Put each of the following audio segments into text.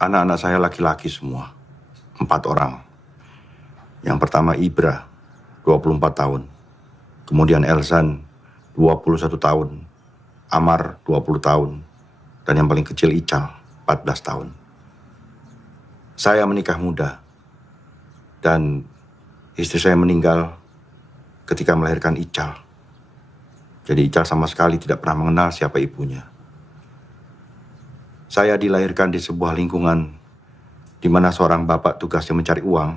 Anak-anak saya laki-laki semua. 4 orang. Yang pertama Ibra, 24 tahun. Kemudian Elsan, 21 tahun. Amar, 20 tahun. Dan yang paling kecil Ical, 14 tahun. Saya menikah muda. Dan istri saya meninggal ketika melahirkan Ical. Jadi Ical sama sekali tidak pernah mengenal siapa ibunya. Saya dilahirkan di sebuah lingkungan di mana seorang bapak tugasnya mencari uang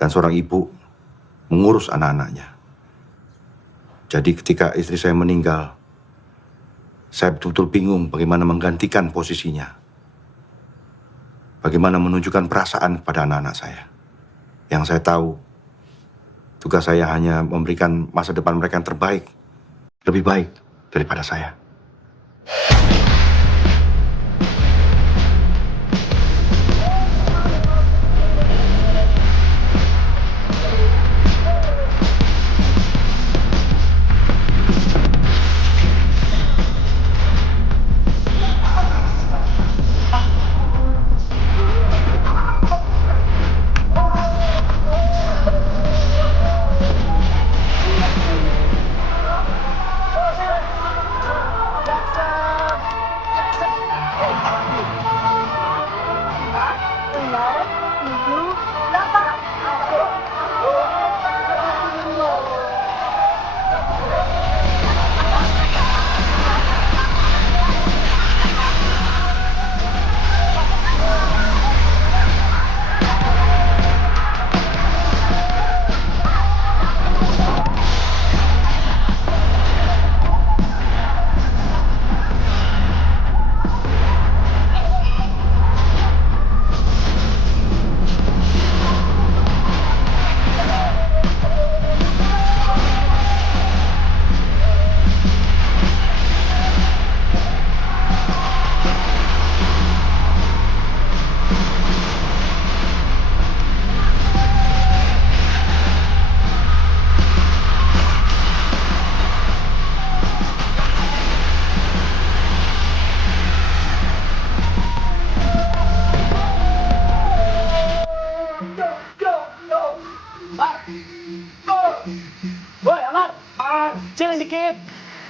dan seorang ibu mengurus anak-anaknya. Jadi ketika istri saya meninggal, saya betul-betul bingung bagaimana menggantikan posisinya. Bagaimana menunjukkan perasaan kepada anak-anak saya. Yang saya tahu, tugas saya hanya memberikan masa depan mereka yang terbaik. Lebih baik daripada saya.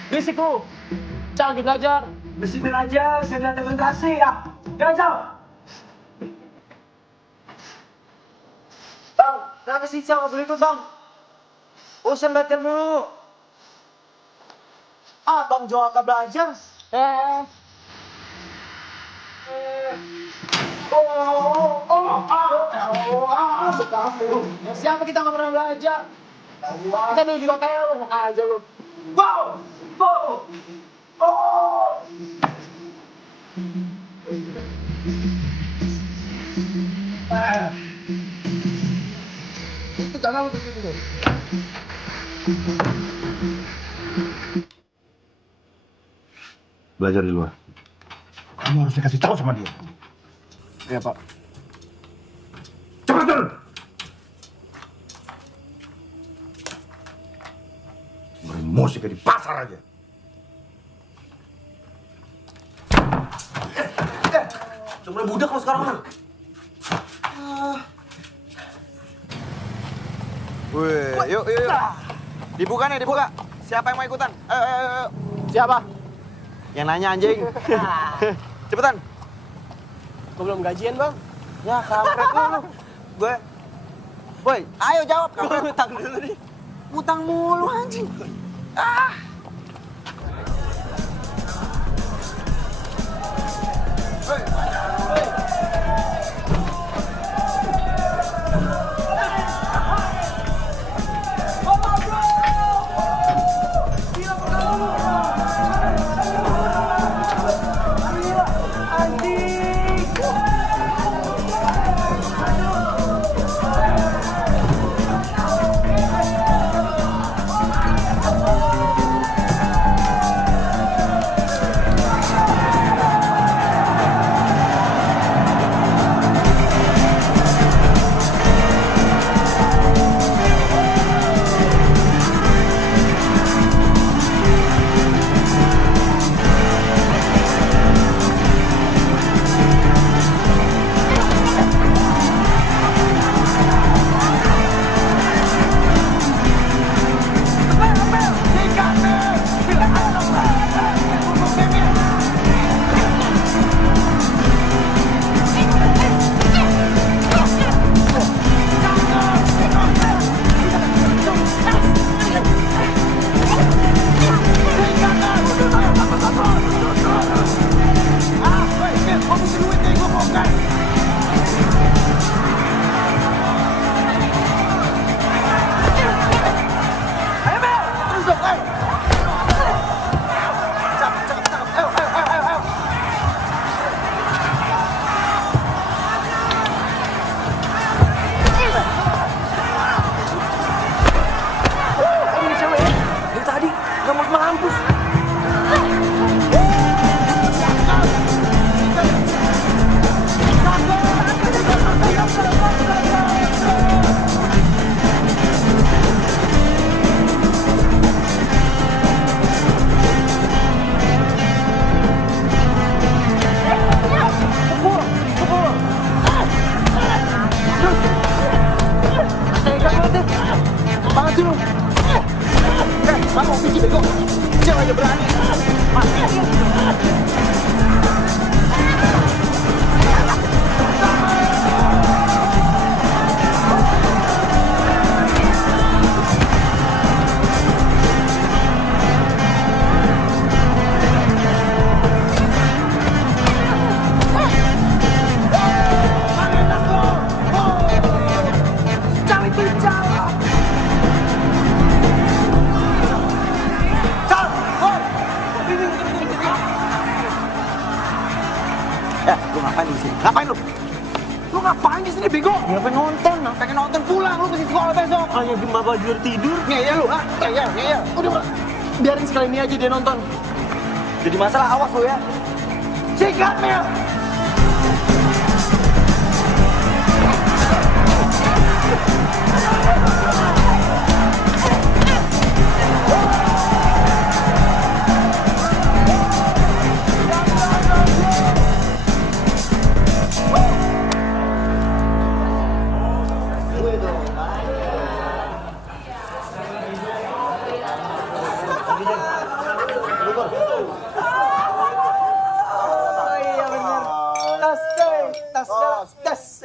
Berisik lu. Cal, lagi belajar. Bersihin aja, saya lihat demonstrasi ya. Jangan, Cal. Bang, kenapa sih Cal nggak boleh ikut, Bang? Urusan latihan dulu. Bang Jo akan belajar. Siapa kita nggak pernah belajar? Kita dulu juga kayak lu, aja lu. Wow! Oh! Oh! Itu jangan lu begitu. Belajar di luar. Kamu harus dikasih tahu sama dia. Iya, Pak. Cepat turun! Emosi kayak di pasar aja. Udah mulai budak lo sekarang, Bang. Wih, yuk. Dibuka nih, dibuka. Siapa yang mau ikutan? Ayo. Siapa? Yang nanya anjing. Cepetan. Gue belum gajian, Bang. Ya, kampret lu. Gue. Boy, ayo jawab, kampret. Utang dulu nih. Utang mulu anjing. nih, gue bongkar. Ayo, Bel! Terus dong, ayo! Cakep. Ayo. Ini cewek ya? Dari tadi nggak mau mampus. Apaan sih lu? Mau bikin bego. Cewek aja berani. Lu ngapain di sini? Ngapain lu? Lu ngapain di sini, bego? Ya pengen nonton. Pengen nonton pulang, lu mesti sekolah besok. Hanya di bapak jujur tidur. Ngeyel lu, ha? Ngeyel. Udah, Pak. Biarin sekali ini aja dia nonton. Jadi masalah, awas lu ya. Sikat, Mel! Tas.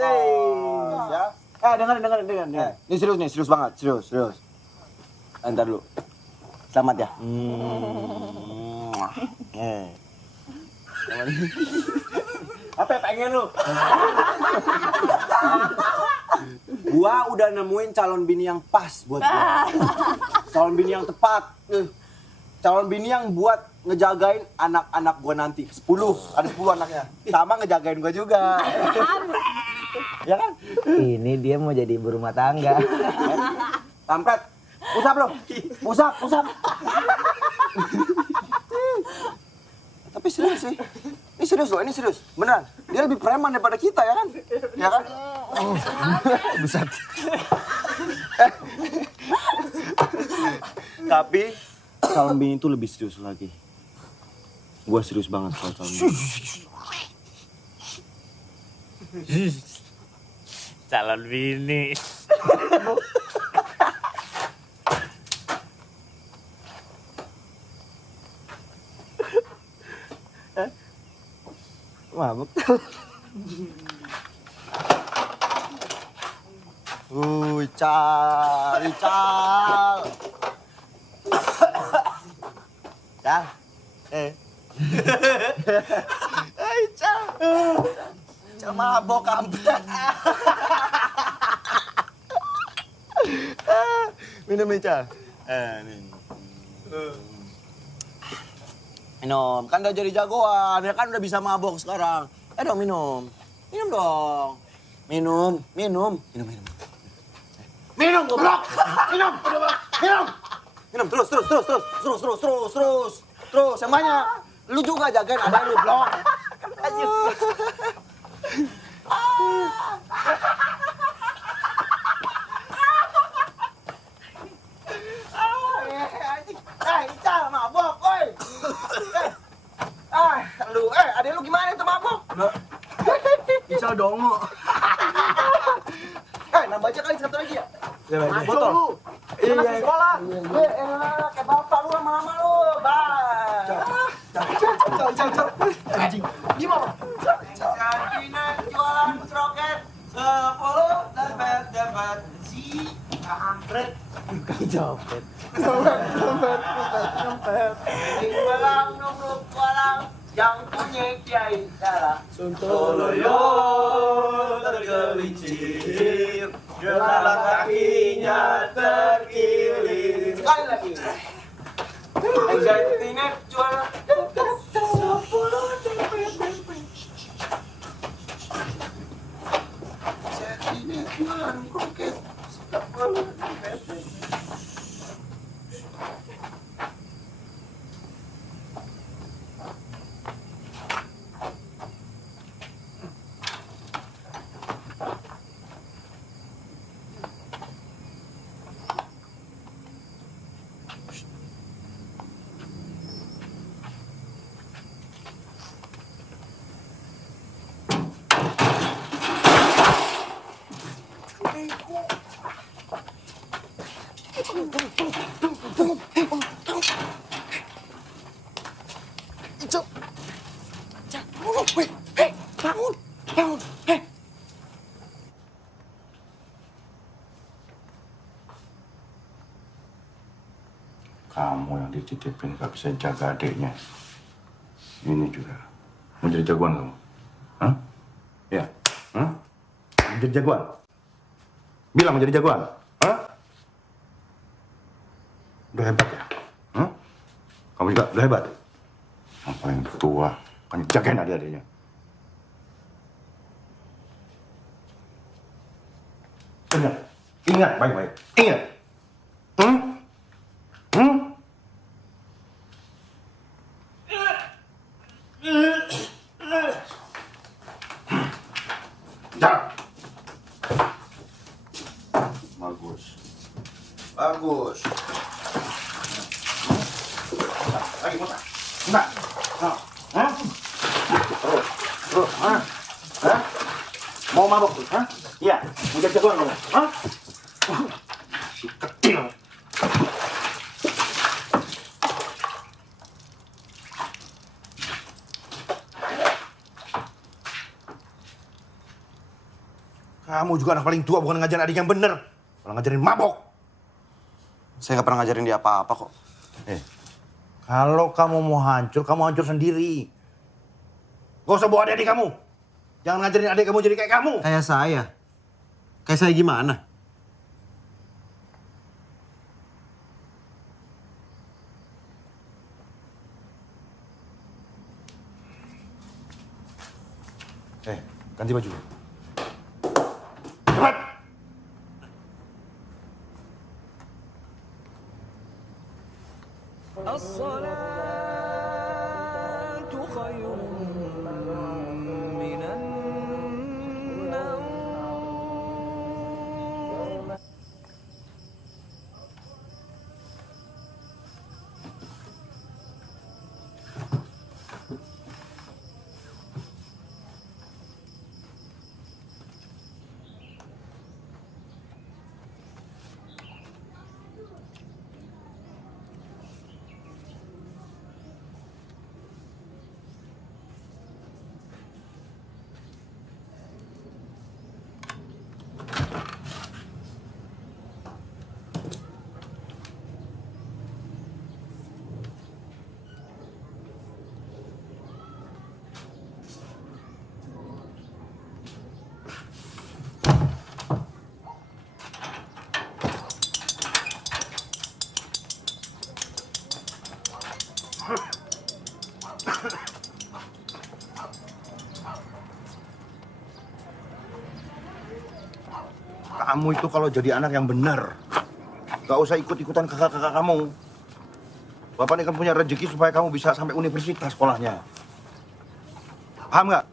Ya. Dengerin. Ini serius banget, serius. Entar dulu. Selamat ya. Apa pengen lu? Gua udah nemuin calon bini yang pas buat gua. Calon bini yang tepat. Calon bini yang buat ngejagain anak-anak gua nanti. 10, ada 10 anaknya. Sama ngejagain gua juga. Ya kan? Ini dia mau jadi ibu rumah tangga. Kampret. Usap lo. Usap. Tapi serius sih. Ini serius. Beneran. Dia lebih preman daripada kita, ya kan? Ya kan? Buset. Tapi calon bini itu lebih serius lagi. Gua serius banget soal calon bini. Calon bini. Mabuk. Cal. Cal. Cal. Cal mabok kampret. Minum nih, Cal. Minum, kan udah jadi jagoan, ya kan udah bisa mabok sekarang. Dong minum. Minum dong. Minum. Minum, goblok. Minum terus. Terus, yang banyak. Lu juga jagain ada lu, blok. Ical, mabok, oi. Adek lu gimana itu mabok? Ical dongo. Nambah aja kali satu lagi ya? Botol lu. Iya, masih sekolah. Kayak bapak lu lama-lama lu. Anjing. Gimana? Cantinan jualan seroket 10 dapat si kampret. Bukan copet. Walang. yang punya kiai darah Sontoloyo tergelincir, gelang kakinya terkilir. Sekali lagi. Anxiety net juara 10 DPP. Anxiety net juara kroket 10 DPP. Kamu yang dititipin gak bisa jaga adiknya. Ini juga. Mau jadi jagoan kamu? Hah? Ya? Hah? Mau jadi jagoan? Bilang mau jadi jagoan? Hah? Udah hebat ya? Hah? Kamu juga udah hebat? Yang paling tua, kan jagain adik-adiknya. Ingat baik-baik. Ingat. Bagus. Bagus. Lagi muntah. Muntah. Hah? Terus. Hah? Hah? Mau mabok tuh? Hah? Iya. Mau jadi jagoan kamu? Hah? Si kecil. Kamu juga anak paling tua, bukan ngajarin adik yang bener. Malah ngajarin mabok. Saya nggak pernah ngajarin dia apa-apa kok. Kalau kamu mau hancur, kamu hancur sendiri. Gak usah bawa adik-adik kamu. Jangan ngajarin adik kamu jadi kayak kamu. Kayak saya? Kayak saya gimana? Ganti baju. Cepat! الصلاة خير من النوم. Kamu itu kalau jadi anak yang benar, gak usah ikut-ikutan kakak-kakak kamu. Bapak ini kan punya rezeki supaya kamu bisa sampai universitas sekolahnya. Paham nggak?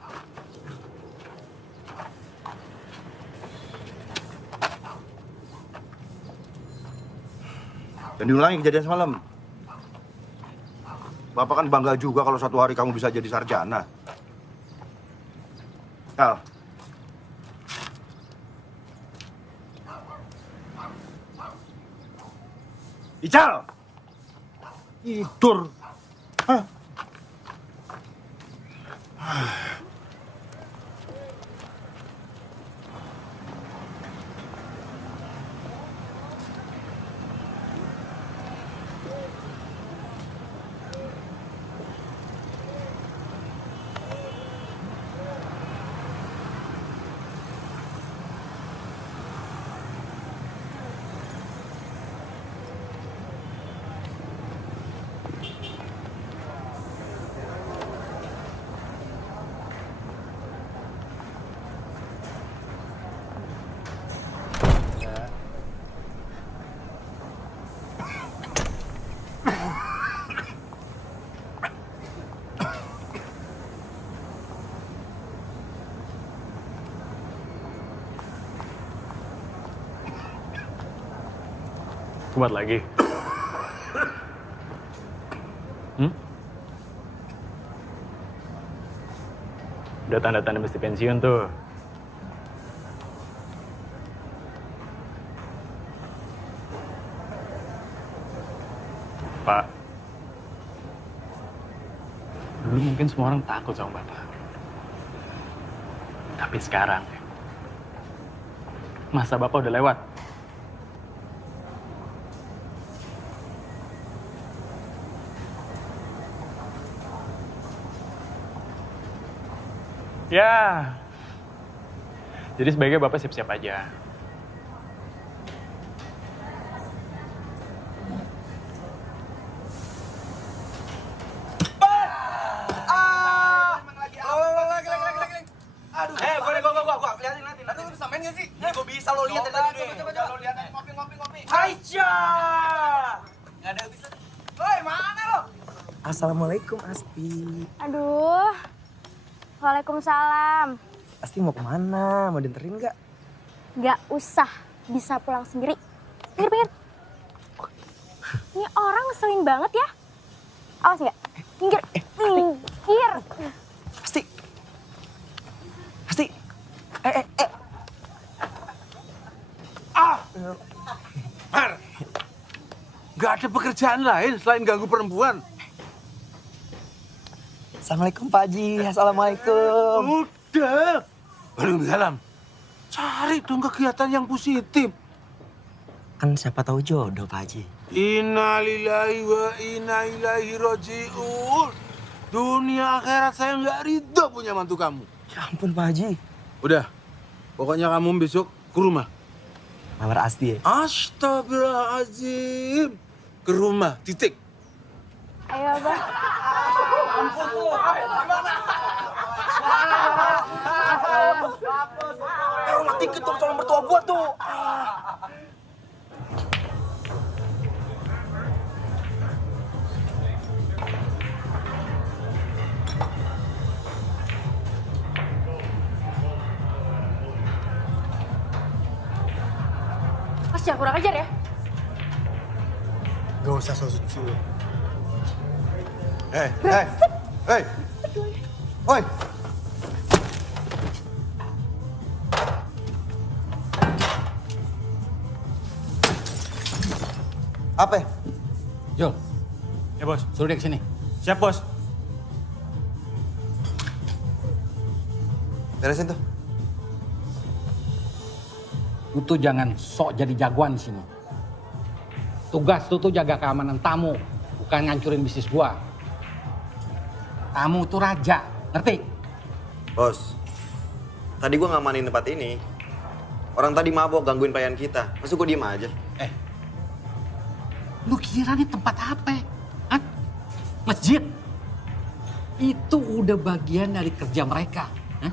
Dan diulangi kejadian semalam. Bapak kan bangga juga kalau suatu hari kamu bisa jadi sarjana. Kal. Ical! Tidur. Hah? Kuat lagi. Udah tanda-tanda mesti pensiun tuh. Pak, dulu mungkin semua orang takut sama Bapak. Tapi sekarang, masa Bapak udah lewat. Ya, jadi sebaiknya Bapak siap-siap aja. Assalamualaikum Asti. Aduh. Waalaikumsalam. Asti mau kemana? Mau dianterin nggak? Nggak usah, bisa pulang sendiri. Pinggir. Ini orang ngeselin banget ya. Awas nggak? Pinggir. Pinggir. Asti. Asti. Mar, nggak ada pekerjaan lain selain ganggu perempuan. Assalamualaikum Pak Haji. Assalamualaikum. Udah. Waalaikumsalam. Cari dong kegiatan yang positif. Kan siapa tahu jodoh Pak Haji. Innalillahi wa inna ilaihi roji'un. Dunia akhirat saya nggak ridho punya mantu kamu. Ya ampun Pak Haji. Udah, pokoknya kamu besok ke rumah. Lamar Asti ya? Astagfirullahaladzim. Ke rumah, titik. Ayo, Bang. Dikit dong calon mertua gua tuh. Mas, jangan kurang ajar ya. Gak usah so-so. Hei. Oi. Apa? Yo. Ya bos. Suruh dia ke sini. Siap bos. Beresin tuh. Lu tuh jangan sok jadi jagoan di sini. Tugas lu tuh jaga keamanan tamu, bukan ngancurin bisnis gua. Tamu tuh raja, ngerti? Bos, tadi gua ngamanin tempat ini. Orang tadi mabok gangguin pelayan kita. Masa gua diem aja? Lu kira ini tempat apa? Hah? Masjid? Itu udah bagian dari kerja mereka. Hah?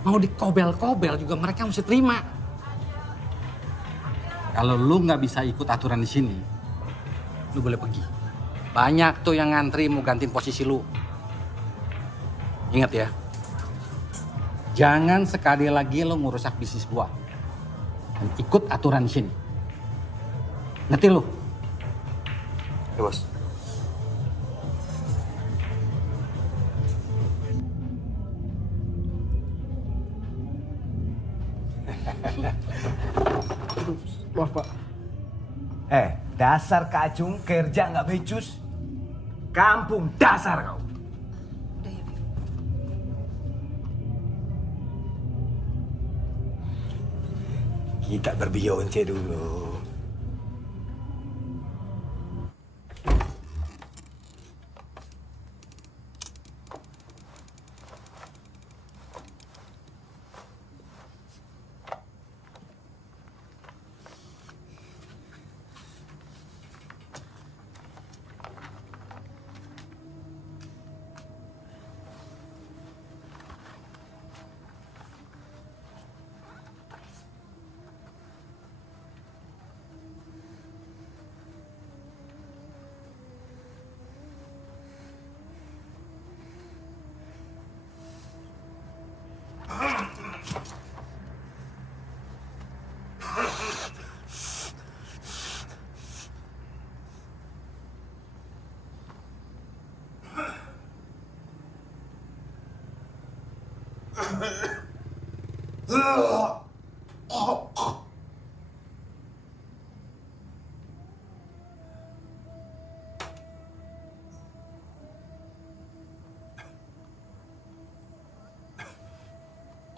Mau dikobel-kobel juga mereka mesti terima. Kalau lu nggak bisa ikut aturan di sini, lu boleh pergi. Banyak tuh yang ngantri mau gantiin posisi lu. Ingat ya, jangan sekali lagi lu ngerusak bisnis gua. Dan ikut aturan di sini. Ngerti lu? Ya bos. Maaf, Pak. Dasar kacung kerja nggak becus. Kampung dasar kau. Kita berbionce dulu.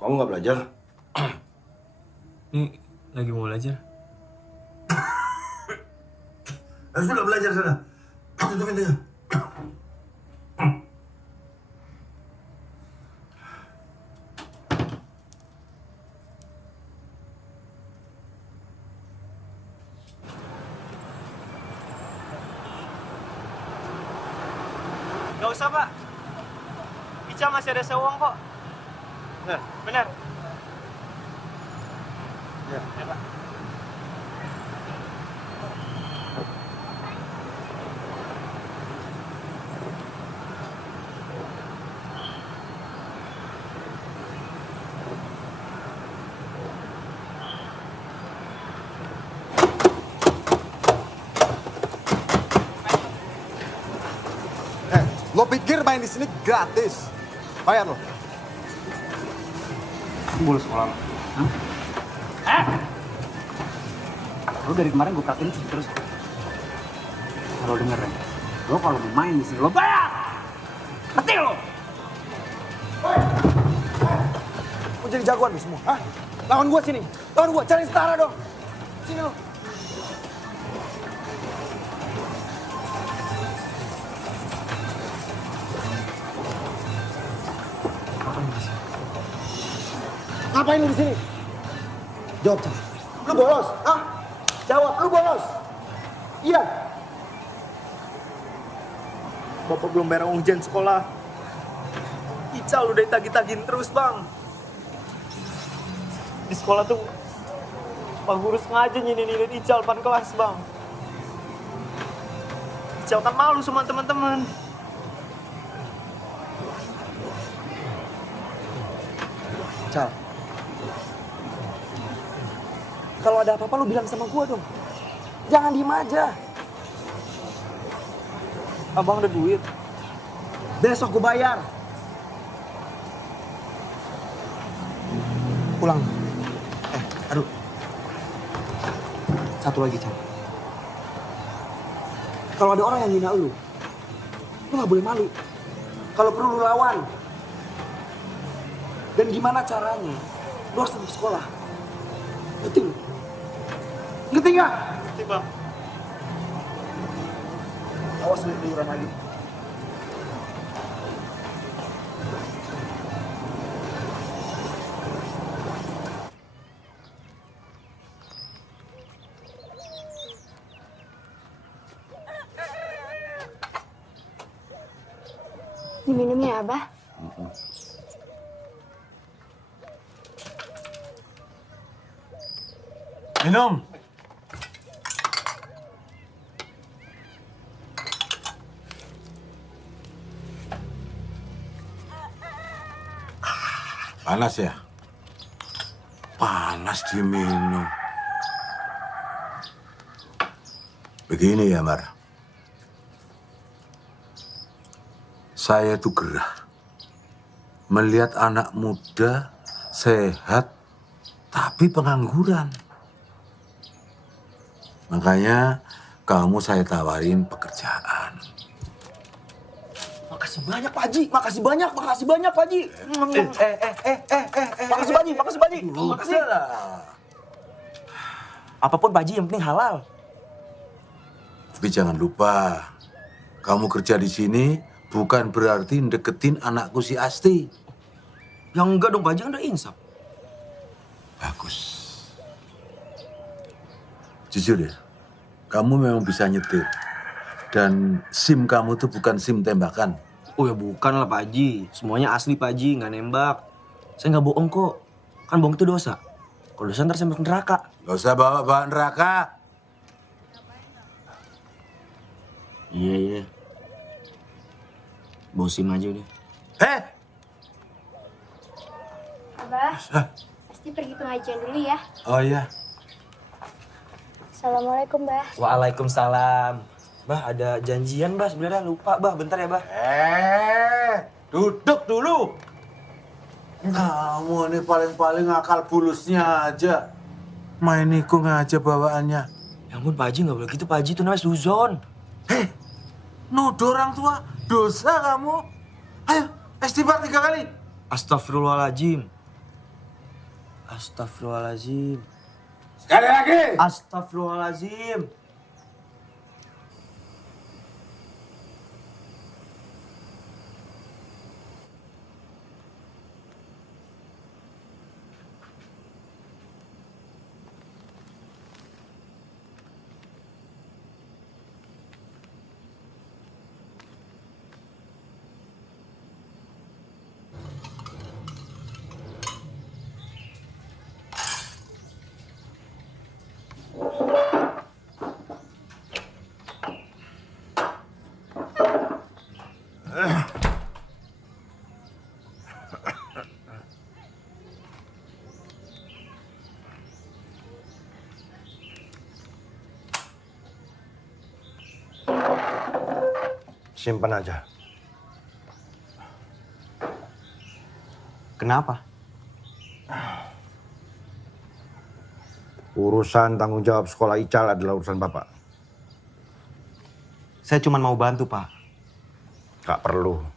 Kamu nggak belajar? Nih, lagi mau belajar. Sudah belajar sana. Tutup pintunya. Gak usah, Pak. Ica masih ada sewong kok. Benar. Ya, Pak. Lo pikir main di sini gratis? Bayar lo. Boleh sekolah lo. Lo dari kemarin gue perhatiin terus. Kalau denger ya, lo kalau mau main di sini lo bayar. Ngerti lo? Lo jadi jagoan lo semua, hah? Lawan gua sini. Lawan gua, cari setara dong. Sini lo. Ngapain lu di sini? Jawab, Cak. Lu bolos, ah? Jawab, lu bolos. Iya. Bapak belum bayar ujian sekolah. Ical udah ditagih-tagihin terus, Bang. Di sekolah tuh Pak Guru sengaja nyinir Ical depan kelas, Bang. Ical kan malu sama teman-teman. Cal. Kalau ada apa-apa lu bilang sama gua dong. Jangan diem aja. Abang ada duit. Besok gua bayar. Pulang. Aduh. Satu lagi, Cal. Kalau ada orang yang hina lu gak boleh malu. Kalau perlu lu lawan. Dan gimana caranya? Lu harus tetap sekolah. Ngerti lu? Ngerti nggak? Ngerti, Bang. Awas lu liuran lagi. Diminum ya, Abah? Minum. Panas ya? Panas diminum. Begini ya, Mar. Saya tuh gerah melihat anak muda sehat tapi pengangguran. Makanya kamu saya tawarin pekerjaan. Makasih banyak, Pak Haji. Makasih banyak, Pak Haji. Makasih banyak, makasih banyak. Makasih. Apapun Pak Haji, yang penting halal. Tapi jangan lupa, kamu kerja di sini bukan berarti deketin anakku si Asti. Ya enggak dong, Pak Haji, kan udah insaf. Bagus. Jujur ya, kamu memang bisa nyetir. Dan SIM kamu tuh bukan SIM tembakan. Oh ya bukan lah Pak Haji. Semuanya asli Pak Haji, nggak nembak. Saya nggak bohong kok. Kan bohong itu dosa. Kalau dosa ntar saya masuk neraka. Gak usah bawa-bawa neraka. Iya. Bawa SIM aja udah. Abah, pasti pergi pengajian dulu ya. Oh iya. Assalamualaikum, Bah. Waalaikumsalam. Bah, ada janjian, Bah. Sebenarnya lupa, Bah. Bentar ya, Bah. Duduk dulu. Kamu ini paling-paling akal bulusnya aja. Main nikung aja bawaannya. Ya ampun Pak Haji, nggak boleh gitu Pak Haji, itu namanya suzon. Hei, nuduh orang tua, dosa kamu. Ayo, istighfar 3 kali. Astagfirullahaladzim. Astagfirullahaladzim. Sekali lagi. Astagfirullahaladzim. Simpan aja. Kenapa? Urusan tanggung jawab sekolah Ical adalah urusan Bapak. Saya cuma mau bantu, Pak. Gak perlu.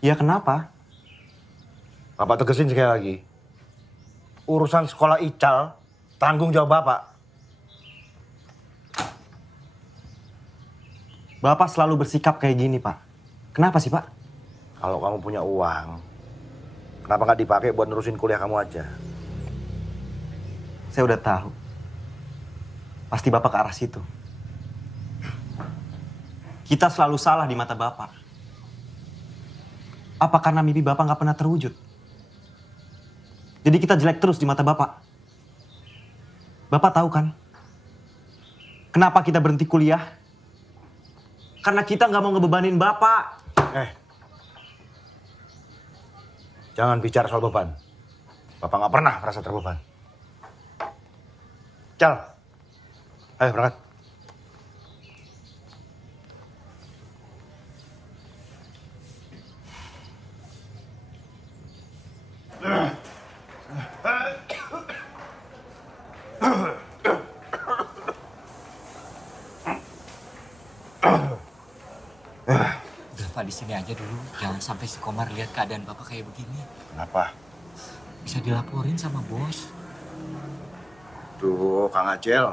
Ya kenapa? Bapak tegesin sekali lagi. Urusan sekolah Ical, tanggung jawab Bapak. Bapak selalu bersikap kayak gini, Pak. Kenapa sih, Pak? Kalau kamu punya uang, kenapa nggak dipakai buat nerusin kuliah kamu aja? Saya udah tahu. Pasti Bapak ke arah situ. Kita selalu salah di mata Bapak. Apa karena mimpi Bapak nggak pernah terwujud? Jadi kita jelek terus di mata Bapak. Bapak tahu kan? Kenapa kita berhenti kuliah? Karena kita nggak mau ngebebanin Bapak. Jangan bicara soal beban. Bapak nggak pernah merasa terbeban. Cal, ayo berangkat. Udah Pak, di sini aja dulu. Jangan sampai si Komar lihat keadaan Bapak kayak begini. Kenapa? Bisa dilaporin sama bos. Tuh, Kang Acel.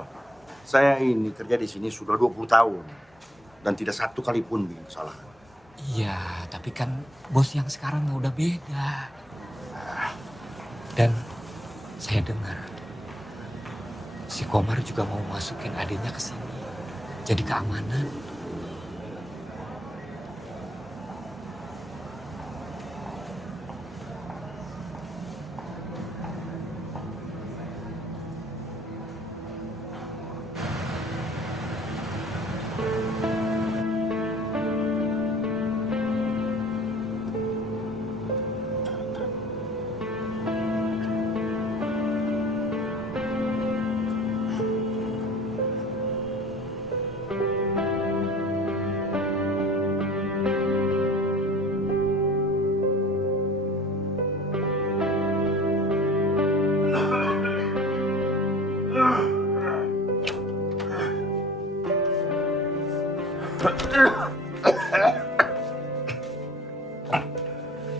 Saya ini kerja di sini sudah 20 tahun. Dan tidak satu kali pun bikin kesalahan. Iya, tapi kan bos yang sekarang udah beda. Dan saya dengar si Komar juga mau masukin adiknya ke sini. Jadi keamanan.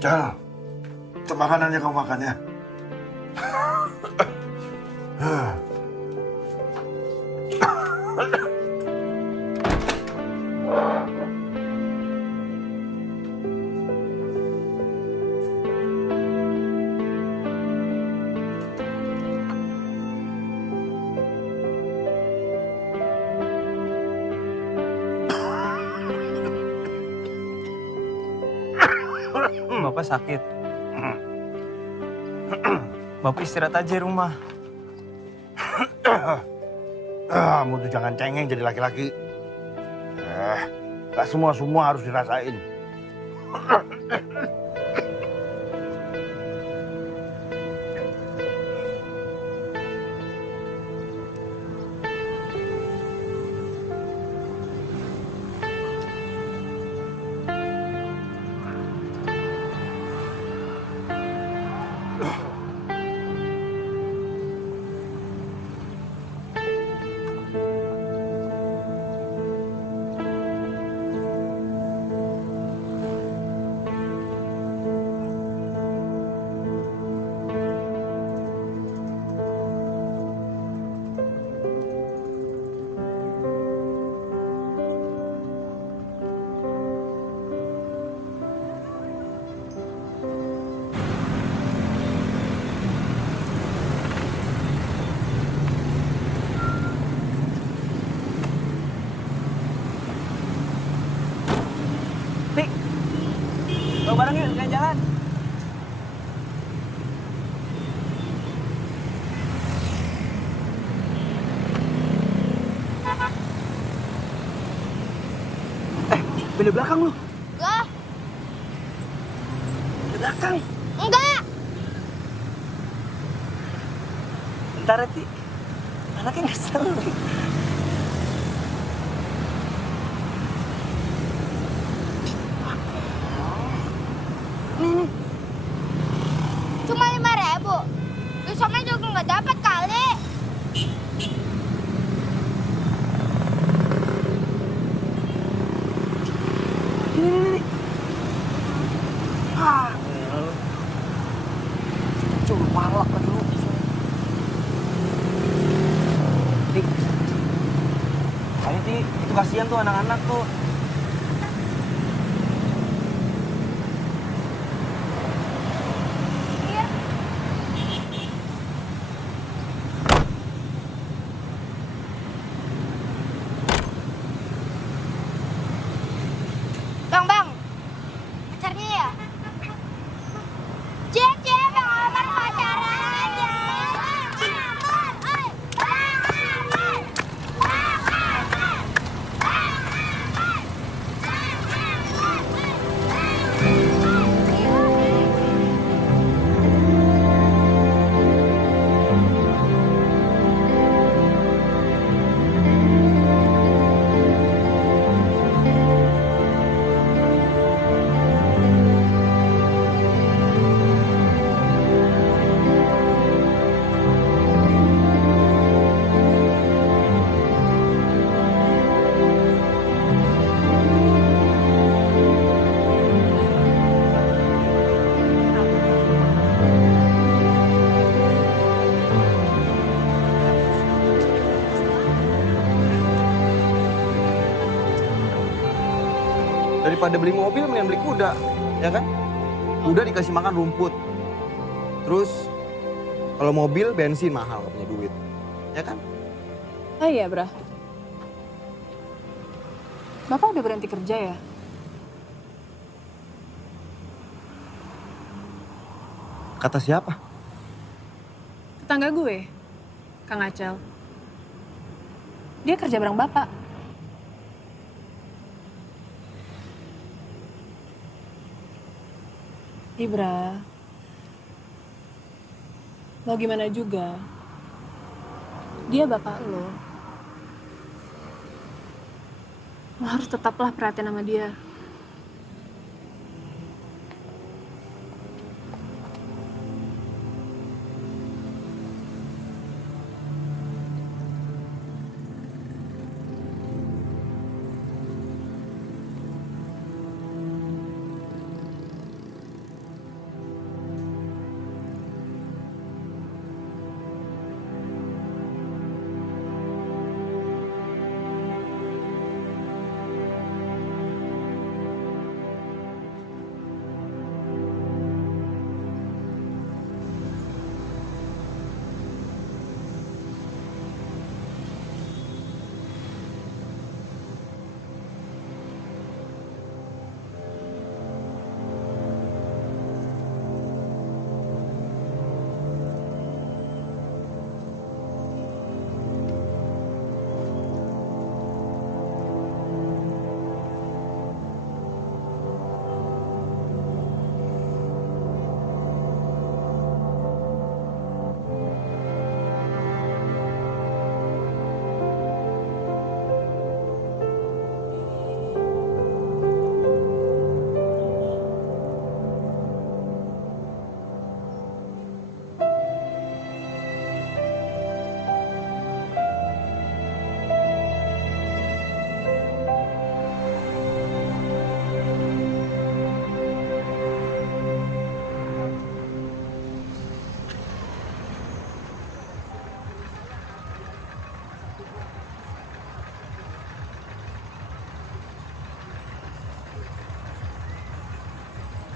Cal, itu makanannya kamu makan ya. Bapak sakit. Bapak istirahat aja di rumah. Kamu tuh jangan cengeng jadi laki-laki. Gak semua harus dirasain. Pindah belakang lu. Enggak. Pindah belakang. Enggak. Bentar ya, Ti. Anaknya nggak seru. Nih. Cuma 5.000. Besoknya juga nggak dapat kali. Ini. Coba palak lagi lu. Tik. Ayo, Ti. Itu kasihan tuh anak-anak tuh. Iya. Bang. Pacarnya ya? Cie, Bang Omar pacaran aja. Daripada beli mobil, mending beli kuda, ya kan? Kuda dikasih makan rumput. Terus, kalau mobil, bensin mahal, gak punya duit. Ya kan? Oh iya, Bra. Bapak udah berhenti kerja ya? Kata siapa? Tetangga gue, Kang Acel. Dia kerja bareng Bapak. Ibra, mau gimana juga, dia bapak lo. Lo harus tetaplah perhatian sama dia.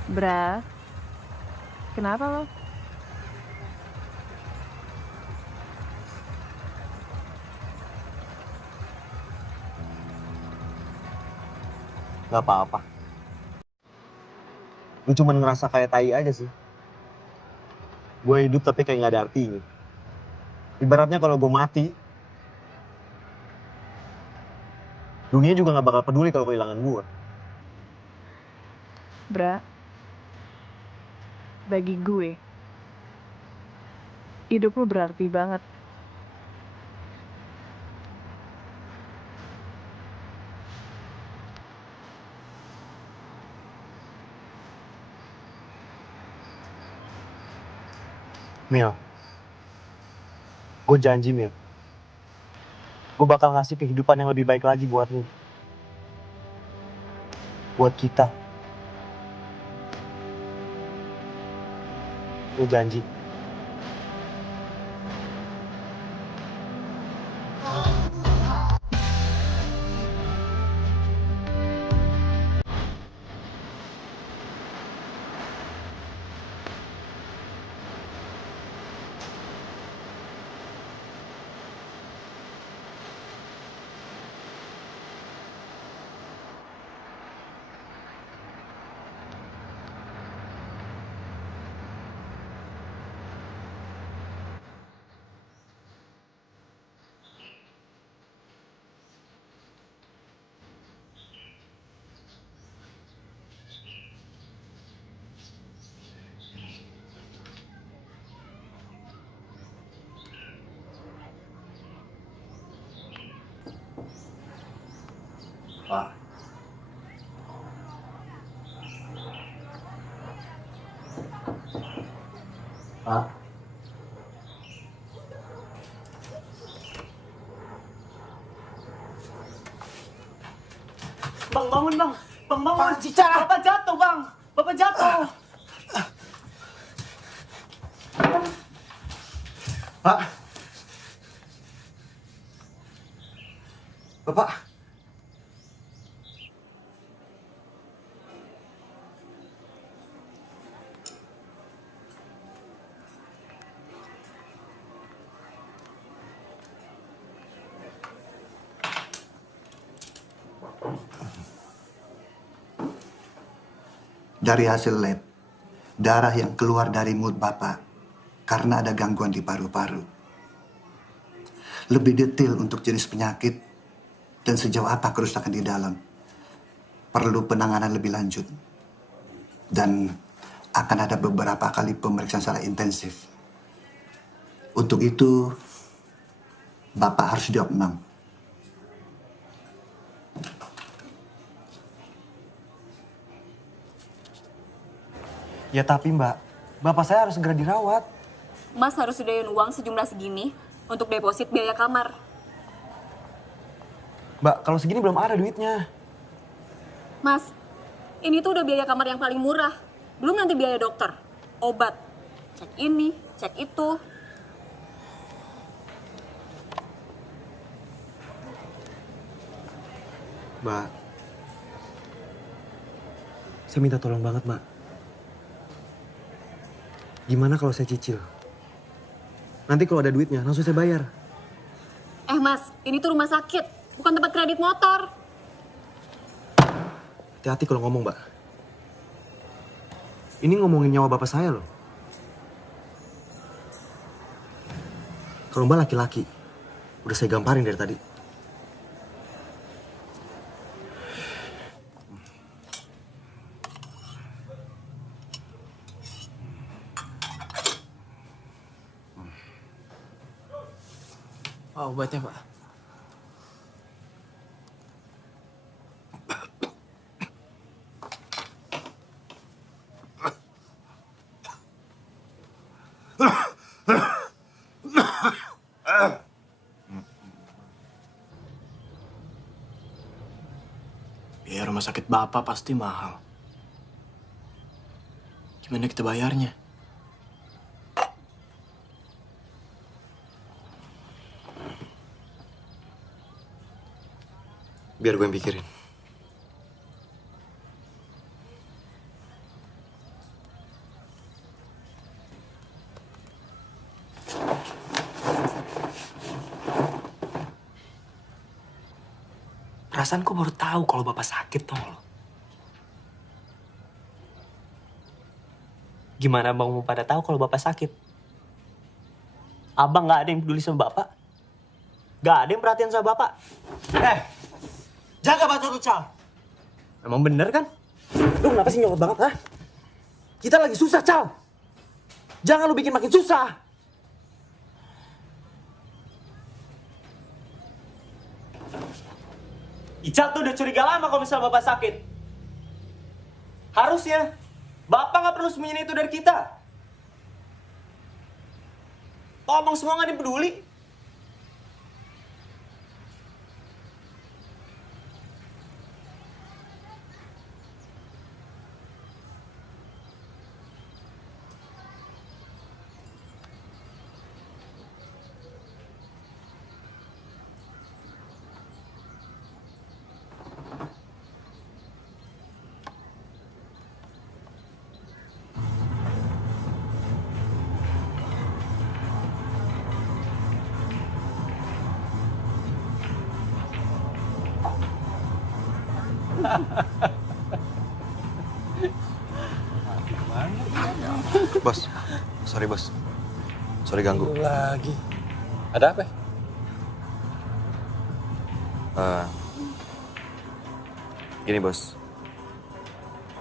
Bra, kenapa lo? Gak apa-apa. Gue cuma ngerasa kayak tai aja sih. Gue hidup tapi kayak gak ada artinya. Ibaratnya kalau gue mati, dunia juga gak bakal peduli kalau kehilangan gue. Bra, bagi gue, hidup lo berarti banget. Mil, gue janji Mil, gue bakal ngasih kehidupan yang lebih baik lagi buat lu. Buat kita. Gue janji. Pak. Pak. Bang, bangun bang. Bang, bangun. Cica. Bapak jatuh bang. Bapak jatuh. Pak. Bapak. Dari hasil lab, darah yang keluar dari mulut Bapak karena ada gangguan di paru-paru. Lebih detail untuk jenis penyakit dan sejauh apa kerusakan di dalam perlu penanganan lebih lanjut. Dan akan ada beberapa kali pemeriksaan secara intensif. Untuk itu, Bapak harus diopnam. Ya tapi mbak, bapak saya harus segera dirawat. Mas harus sediain uang sejumlah segini untuk deposit biaya kamar. Mbak, kalau segini belum ada duitnya. Mas, ini tuh udah biaya kamar yang paling murah. Belum nanti biaya dokter, obat, cek ini, cek itu. Mbak, saya minta tolong banget, Mbak. Gimana kalau saya cicil? Nanti kalau ada duitnya, langsung saya bayar. Mas, ini tuh rumah sakit, bukan tempat kredit motor. Hati-hati kalau ngomong, Mbak. Ini ngomongin nyawa bapak saya loh. Kalau Mbak laki-laki, udah saya gamparin dari tadi. Oh, obatnya, Pak. Biaya rumah sakit Bapak pasti mahal. Gimana kita bayarnya? Biar gue yang pikirin. Perasaanku baru tahu kalau Bapak sakit, tau lo. Gimana Bang mau pada tahu kalau Bapak sakit? Abang nggak ada yang peduli sama Bapak? Nggak ada yang perhatian sama Bapak? Jaga batu tuh, Cal. Emang bener kan? Lu kenapa sih nyolot banget, ha? Kita lagi susah, Cal. Jangan lu bikin makin susah. Ical tuh udah curiga lama kalau misalnya Bapak sakit. Harusnya Bapak nggak perlu sembunyiin itu dari kita. Ngomong semua nggak dipeduli. Bos, sorry bos. Sorry ganggu. Lagi. Ada apa? Gini bos.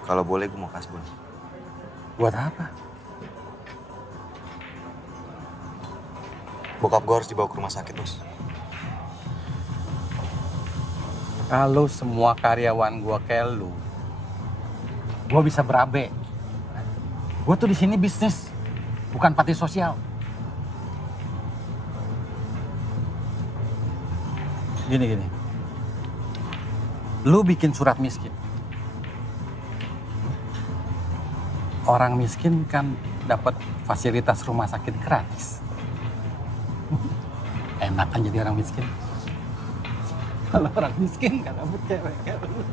Kalau boleh gue mau kasbon. Buat apa? Bokap gue harus dibawa ke rumah sakit bos. Kalau semua karyawan gua kayak lu, gua bisa berabe. Gua tuh di sini bisnis, bukan panti sosial. Gini. Lu bikin surat miskin. Orang miskin kan dapat fasilitas rumah sakit gratis. Enak kan jadi orang miskin. Kalau orang miskin gak dapet cewek kayak lu.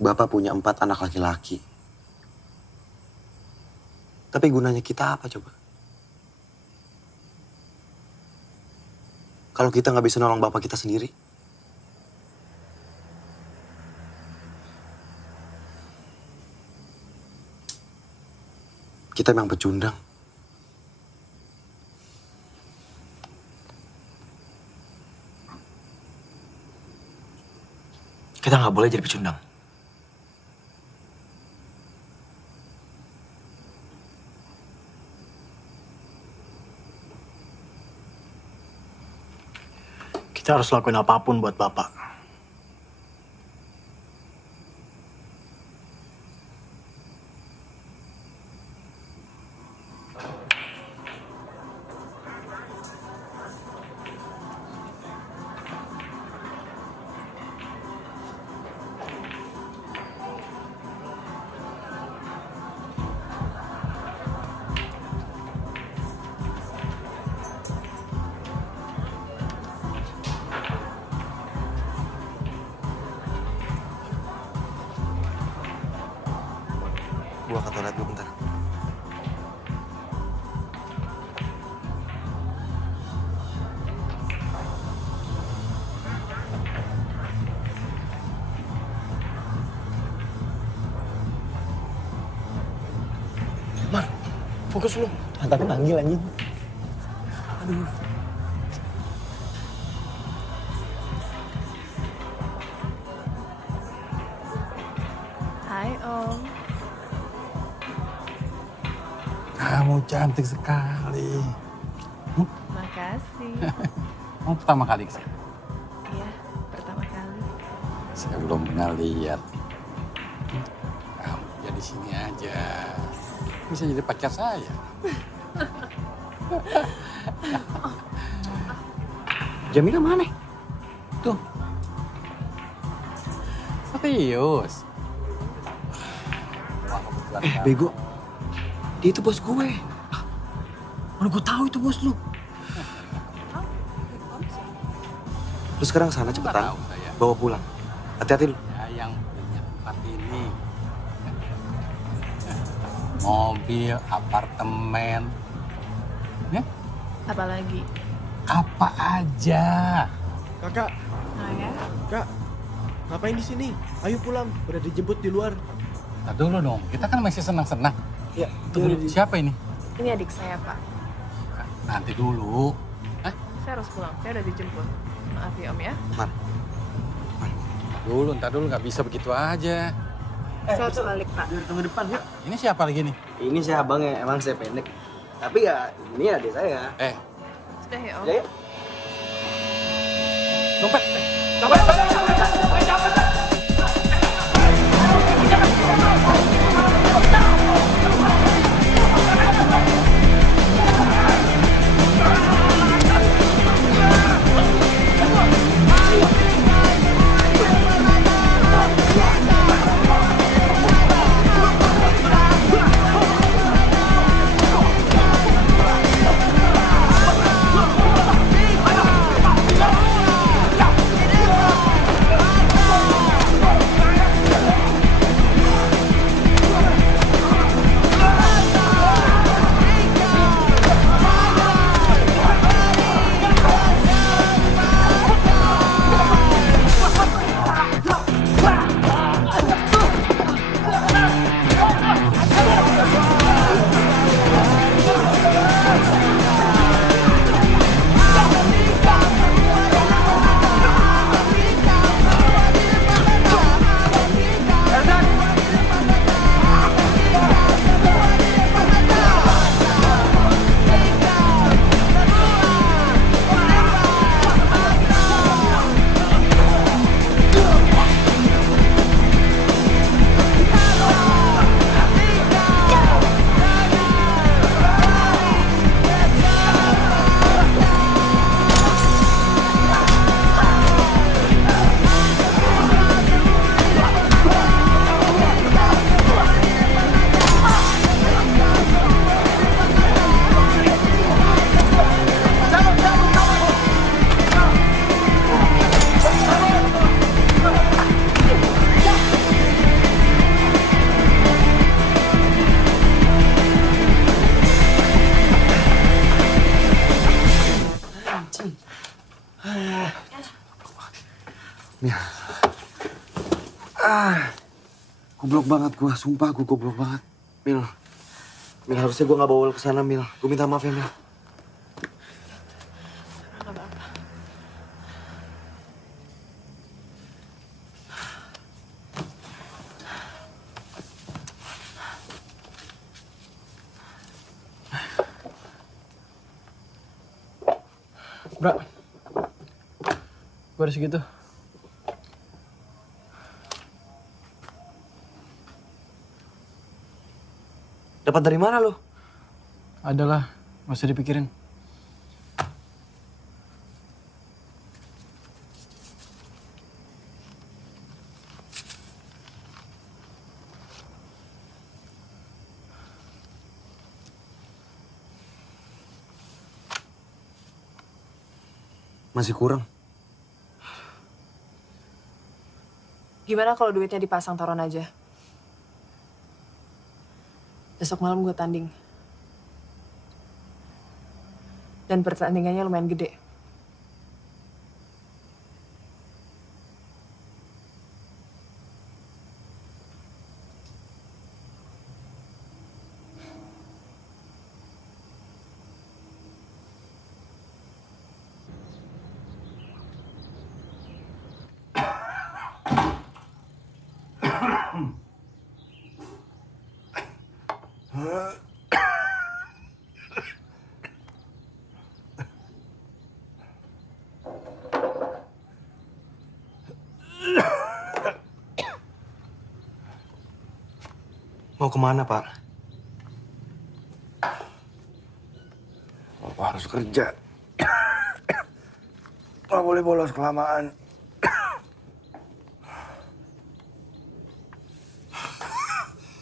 Bapak punya 4 anak laki-laki. Tapi gunanya kita apa coba? Kalau kita nggak bisa nolong bapak kita sendiri? Kita memang pecundang. Kita nggak boleh jadi pecundang. Kita harus lakuin apapun buat Bapak. Gua ke toilet dulu bentar. Mar, fokus lu. Tapi manggil anjing. Aduh. Hai Om. Kamu cantik sekali. Makasih. Kamu pertama kali kesini? Iya, pertama kali. Saya belum pernah lihat. Kamu jadi sini aja. Bisa jadi pacar saya. Jamila mana? Tuh. Serius. Bego. Dia itu bos gue. Mana gue tahu itu bos lu. Lu sekarang sana cepetan. Bawa pulang. Hati-hati lu. Ya, yang punya tempat ini. Mobil, apartemen. Ya? Apalagi? Apa aja. Kakak. Nah ya. Kak, ngapain di sini? Ayo pulang, udah dijemput di luar. Nah dulu dong, kita kan masih senang-senang. Ya, Tunggu, siapa ini? Ini adik saya, Pak. Nanti dulu. Saya harus pulang, saya udah dijemput. Maaf ya Om ya. Ntar dulu, nggak bisa begitu aja. Saya harus balik, Pak. Tunggu depan, yuk. Ini siapa lagi nih? Ini saya abangnya, emang saya pendek. Tapi ya, ini adik saya. Sudah ya Om. Ya, ya. Dompet. Goblok banget gua, sumpah gua goblok banget. Mil, harusnya gua nggak bawa lu ke sana, Mil. Gua minta maaf ya, Mil. Bro, gue ada segitu. Dapat dari mana lo? Adalah, nggak usah dipikirin. Masih kurang. Gimana kalau duitnya dipasang taruhan aja? Besok malam gue tanding. Dan pertandingannya lumayan gede. Mau kemana, Pak? Bapak harus kerja. Nggak boleh bolos kelamaan.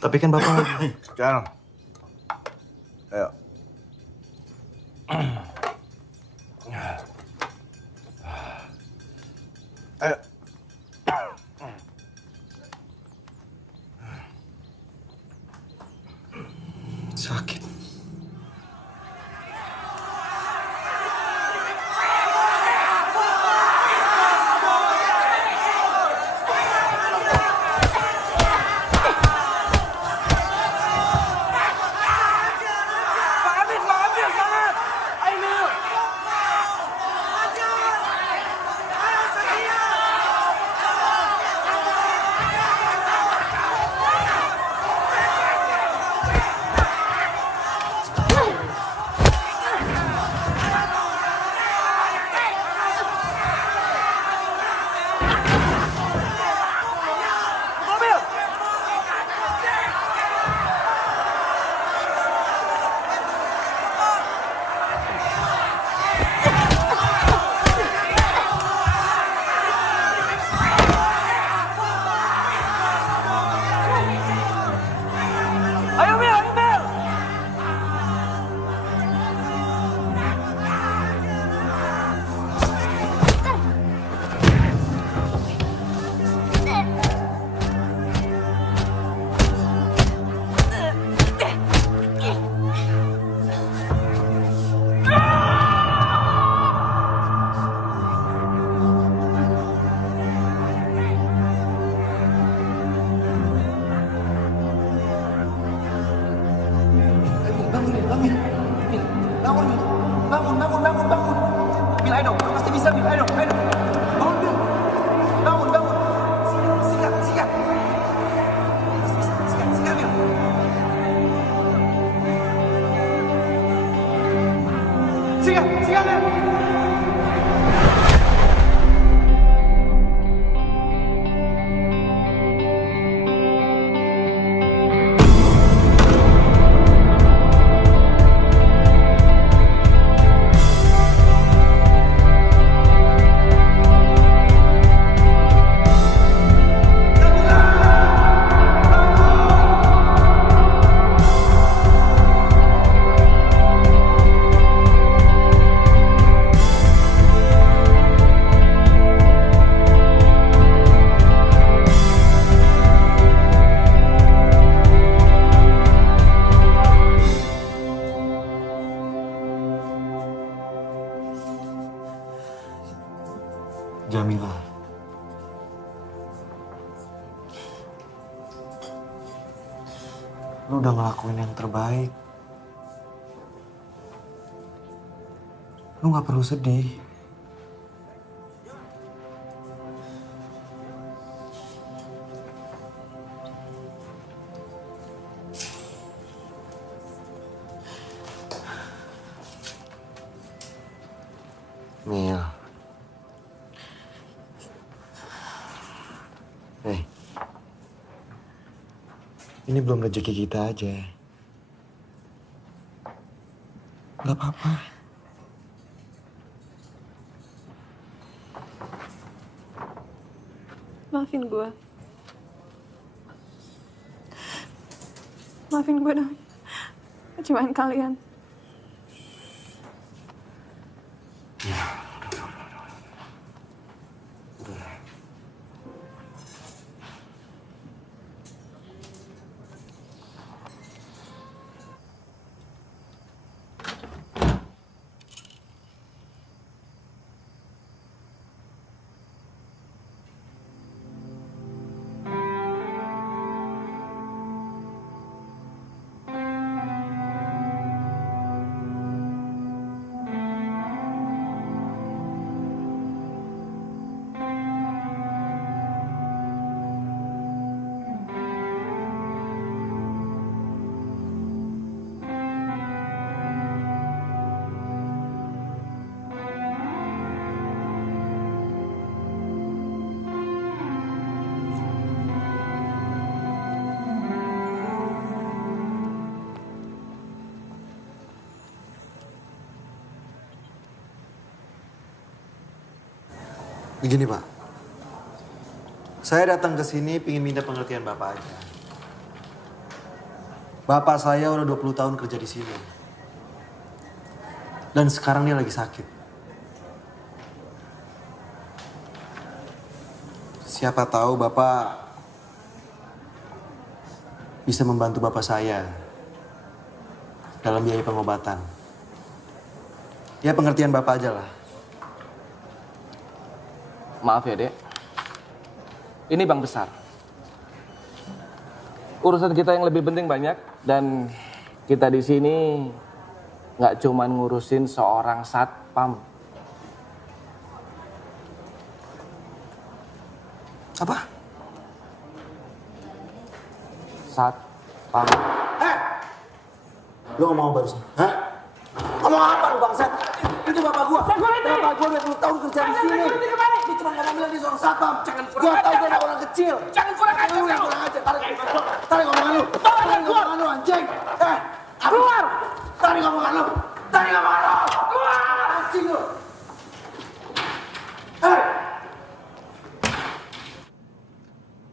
Tapi kan Bapak... Cal. Ayo. Ayo. Sakit. Lu udah ngelakuin yang terbaik. Lu gak perlu sedih. Mil. Ini belum rezeki kita aja. Gak apa-apa. Maafin gue. Maafin gue dong. Kecewaan kalian. Begini Pak, saya datang ke sini ingin minta pengertian Bapak aja. Bapak saya udah 20 tahun kerja di sini. Dan sekarang dia lagi sakit. Siapa tahu Bapak bisa membantu Bapak saya dalam biaya pengobatan. Ya pengertian Bapak aja lah. Maaf ya, Dek. Ini bank besar. Urusan kita yang lebih penting banyak dan kita di sini nggak cuman ngurusin seorang satpam. Apa? Satpam. Lu ngomong apa barusan? Hah? Ngomong apa lu bangsat? Itu bapak gua. Bapak gua 20 tahun kerja di sini. Lu cuma ngomong bilang dia seorang satpam. Gua tahu dia anak orang kecil. Jangan kurang ajar. Lu yang kurang ajar. Tarik omongan lu. Tarik omongan lu anjing. Keluar. Tarik omongan lu. Tarik omongan lu. Keluar. Anjing lu.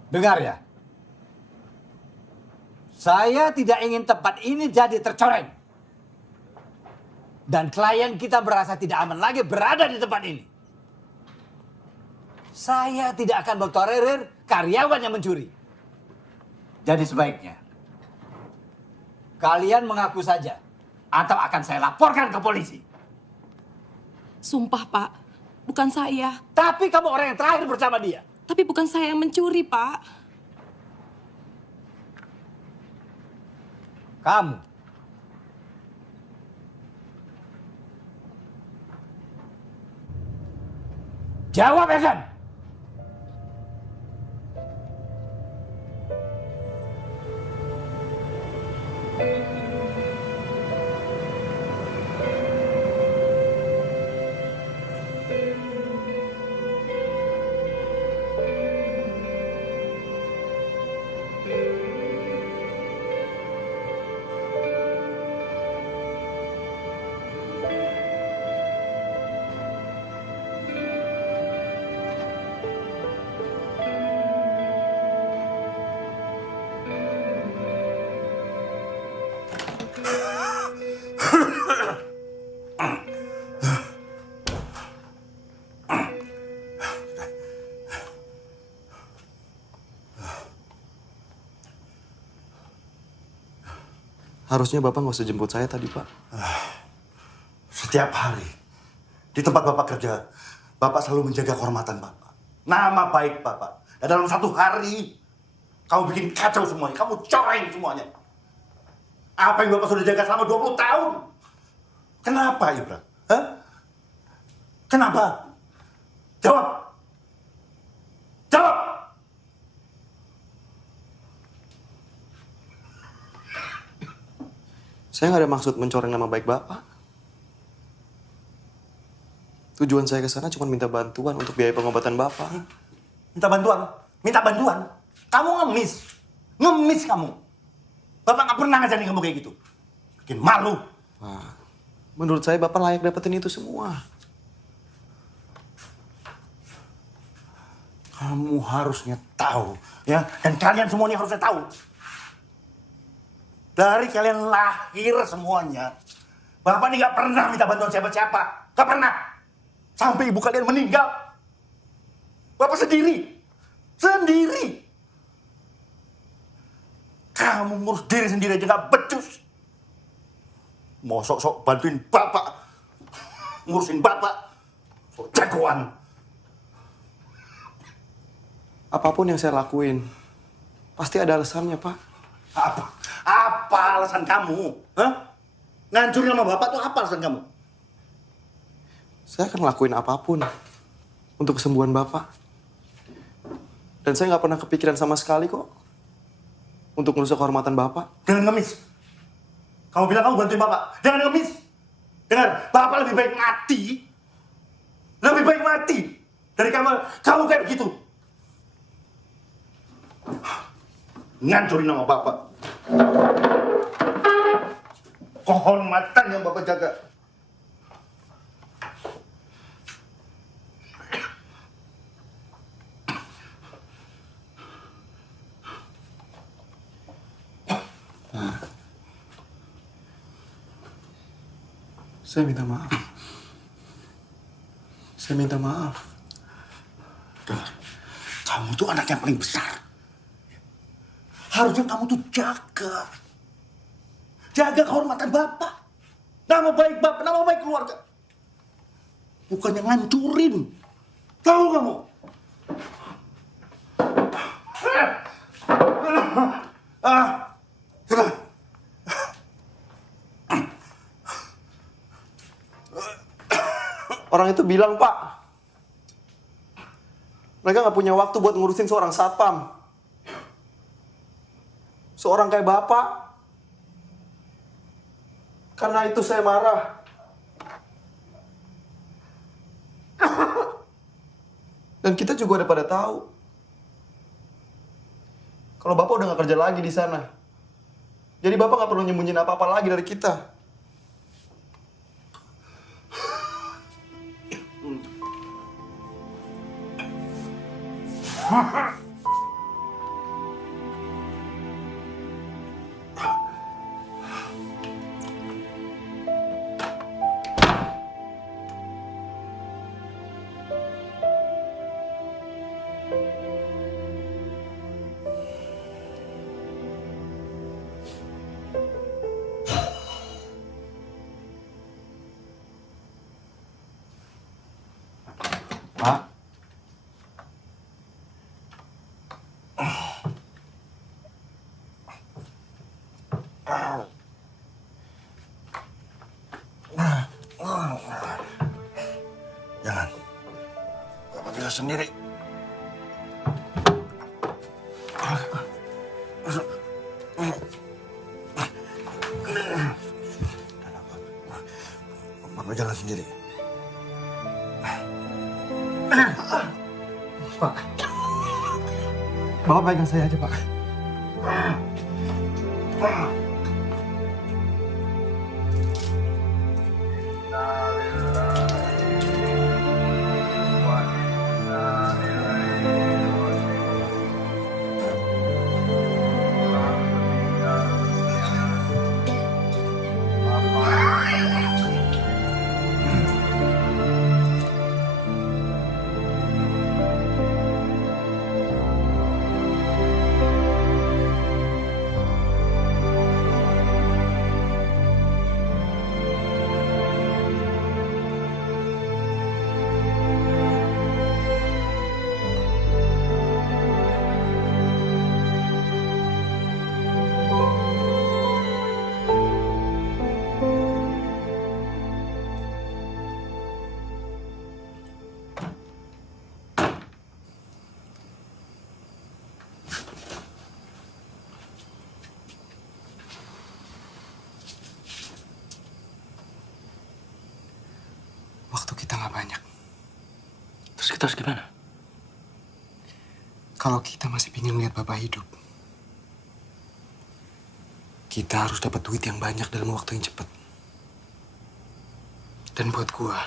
Dengar ya. Saya tidak ingin tempat ini jadi tercoreng. Dan klien kita merasa tidak aman lagi berada di tempat ini. Saya tidak akan bertolerir karyawan yang mencuri. Jadi sebaiknya kalian mengaku saja atau akan saya laporkan ke polisi. Sumpah, Pak. Bukan saya. Tapi kamu orang yang terakhir bersama dia. Tapi bukan saya yang mencuri, Pak. Kamu. Jawab, Egan. Harusnya Bapak nggak usah jemput saya tadi, Pak. Setiap hari, di tempat Bapak kerja, Bapak selalu menjaga kehormatan Bapak. Nama baik Bapak. Dan dalam satu hari, kamu bikin kacau semuanya. Kamu coreng semuanya. Apa yang Bapak sudah jaga selama 20 tahun? Kenapa, Ibra? Hah? Kenapa? Jawab! Jawab! Saya nggak ada maksud mencoreng nama baik Bapak. Tujuan saya ke sana cuma minta bantuan untuk biaya pengobatan Bapak. Minta bantuan? Minta bantuan? Kamu ngemis. Ngemis kamu. Bapak nggak pernah ngajarin kamu kayak gitu. Bikin malu. Nah, menurut saya Bapak layak dapetin itu semua. Kamu harusnya tahu, ya. Dan kalian semuanya harusnya tahu. Dari kalian lahir semuanya, Bapak ini nggak pernah minta bantuan siapa-siapa. Nggak pernah. Sampai ibu kalian meninggal. Bapak sendiri. Sendiri. Kamu ngurus diri sendiri aja nggak becus. Mau sok-sok bantuin Bapak. Ngurusin Bapak. Sok jagoan. Apapun yang saya lakuin, pasti ada alasannya, Pak. Apa? Apa alasan kamu? Hah? Ngancurin nama Bapak tuh apa alasan kamu? Saya akan lakuin apapun untuk kesembuhan Bapak. Dan saya nggak pernah kepikiran sama sekali kok untuk merusak kehormatan Bapak. Jangan ngemis. Kamu bilang kamu bantuin Bapak. Jangan ngemis. Dengar, Bapak lebih baik mati. Lebih baik mati dari kamu kayak begitu. Ngancurin nama Bapak. Kehormatan yang Bapak jaga. Saya minta maaf. Saya minta maaf. Dengar, kamu tuh anak yang paling besar. Harusnya kamu tuh jaga. Jaga kehormatan Bapak. Nama baik Bapak, nama baik keluarga. Bukannya ngancurin. Tahu kamu? Sudah. Orang itu bilang, Pak, mereka nggak punya waktu buat ngurusin seorang satpam. Seorang kayak Bapak. Karena itu saya marah. Dan kita juga udah pada tahu kalau Bapak udah nggak kerja lagi di sana. Jadi Bapak nggak perlu nyembunyiin apa-apa lagi dari kita. Pak. Jangan. Bapak bisa sendiri. Bapak jalan sendiri. Pak. Bapak pegang saya aja, Pak. Kita harus gimana? Kalau kita masih ingin melihat Bapak hidup, kita harus dapat duit yang banyak dalam waktu yang cepat. Dan buat gua,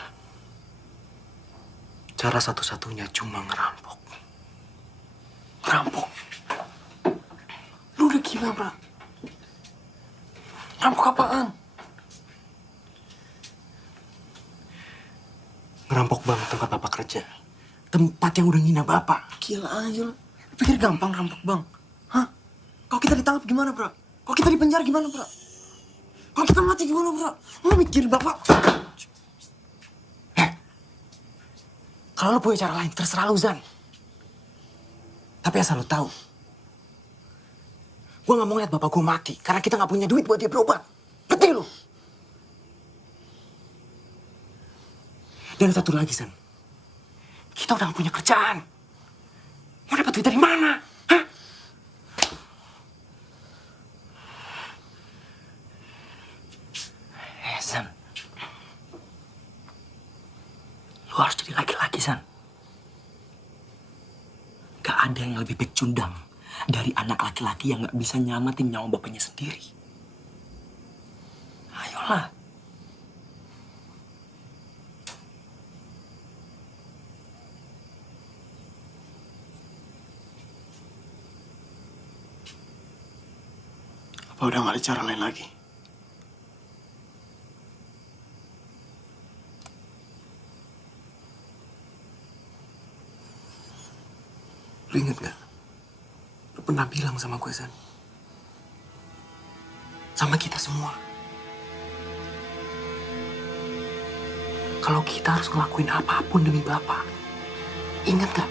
cara satu-satunya cuma ngerampok. Ngerampok? Lu udah gila, bro. Ngerampok apaan? Ngerampok bank tempat Bapak kerja. Tempat yang udah ngina Bapak. Gila aja lu. Pikir gampang rampok bang? Hah? Kalau kita ditangkap gimana, bro? Kalau kita dipenjara gimana, bro? Kalau kita mati gimana, bro? Lu mikir Bapak? Kalau lu punya cara lain, terserah lu, Zan. Tapi asal lu tahu, gue gak mau lihat bapak gue mati karena kita gak punya duit buat dia berobat. Ngerti lu? Dan satu lagi, Zan. Kita udah gak punya kerjaan. Mau dapat duit dari mana? Hah? Zan. Lu harus jadi laki-laki, San. Gak ada yang lebih pecundang dari anak laki-laki yang gak bisa nyamatin nyawa bapaknya sendiri. Ayolah. Apa udah gak ada cara lain lagi? Lu inget gak? Lu pernah bilang sama gue, San. Sama kita semua. Kalau kita harus ngelakuin apapun demi Bapak. Ingat gak?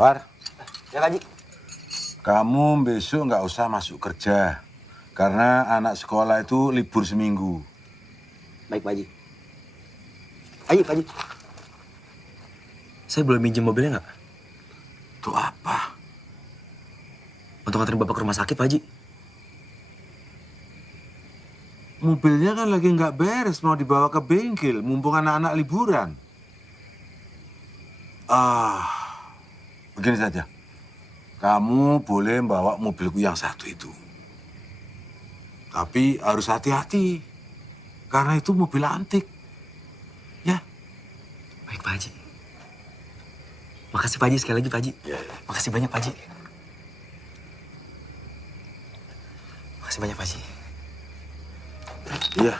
War. Ya, Pak Haji. Kamu besok nggak usah masuk kerja. Karena anak sekolah itu libur seminggu. Baik, Pak Haji. Ayo, Pak Haji. Saya boleh minjem mobilnya nggak? Itu apa? Untuk nganterin Bapak ke rumah sakit, Pak Haji. Mobilnya kan lagi nggak beres, mau dibawa ke bengkel, mumpung anak-anak liburan. Begini saja. Kamu boleh bawa mobilku yang satu itu. Tapi harus hati-hati. Karena itu mobil antik. Ya. Baik, Pak Haji. Makasih, Pak Haji. Sekali lagi, Pak Haji. Makasih banyak, Pak Haji. Makasih banyak, Pak Haji. Iya.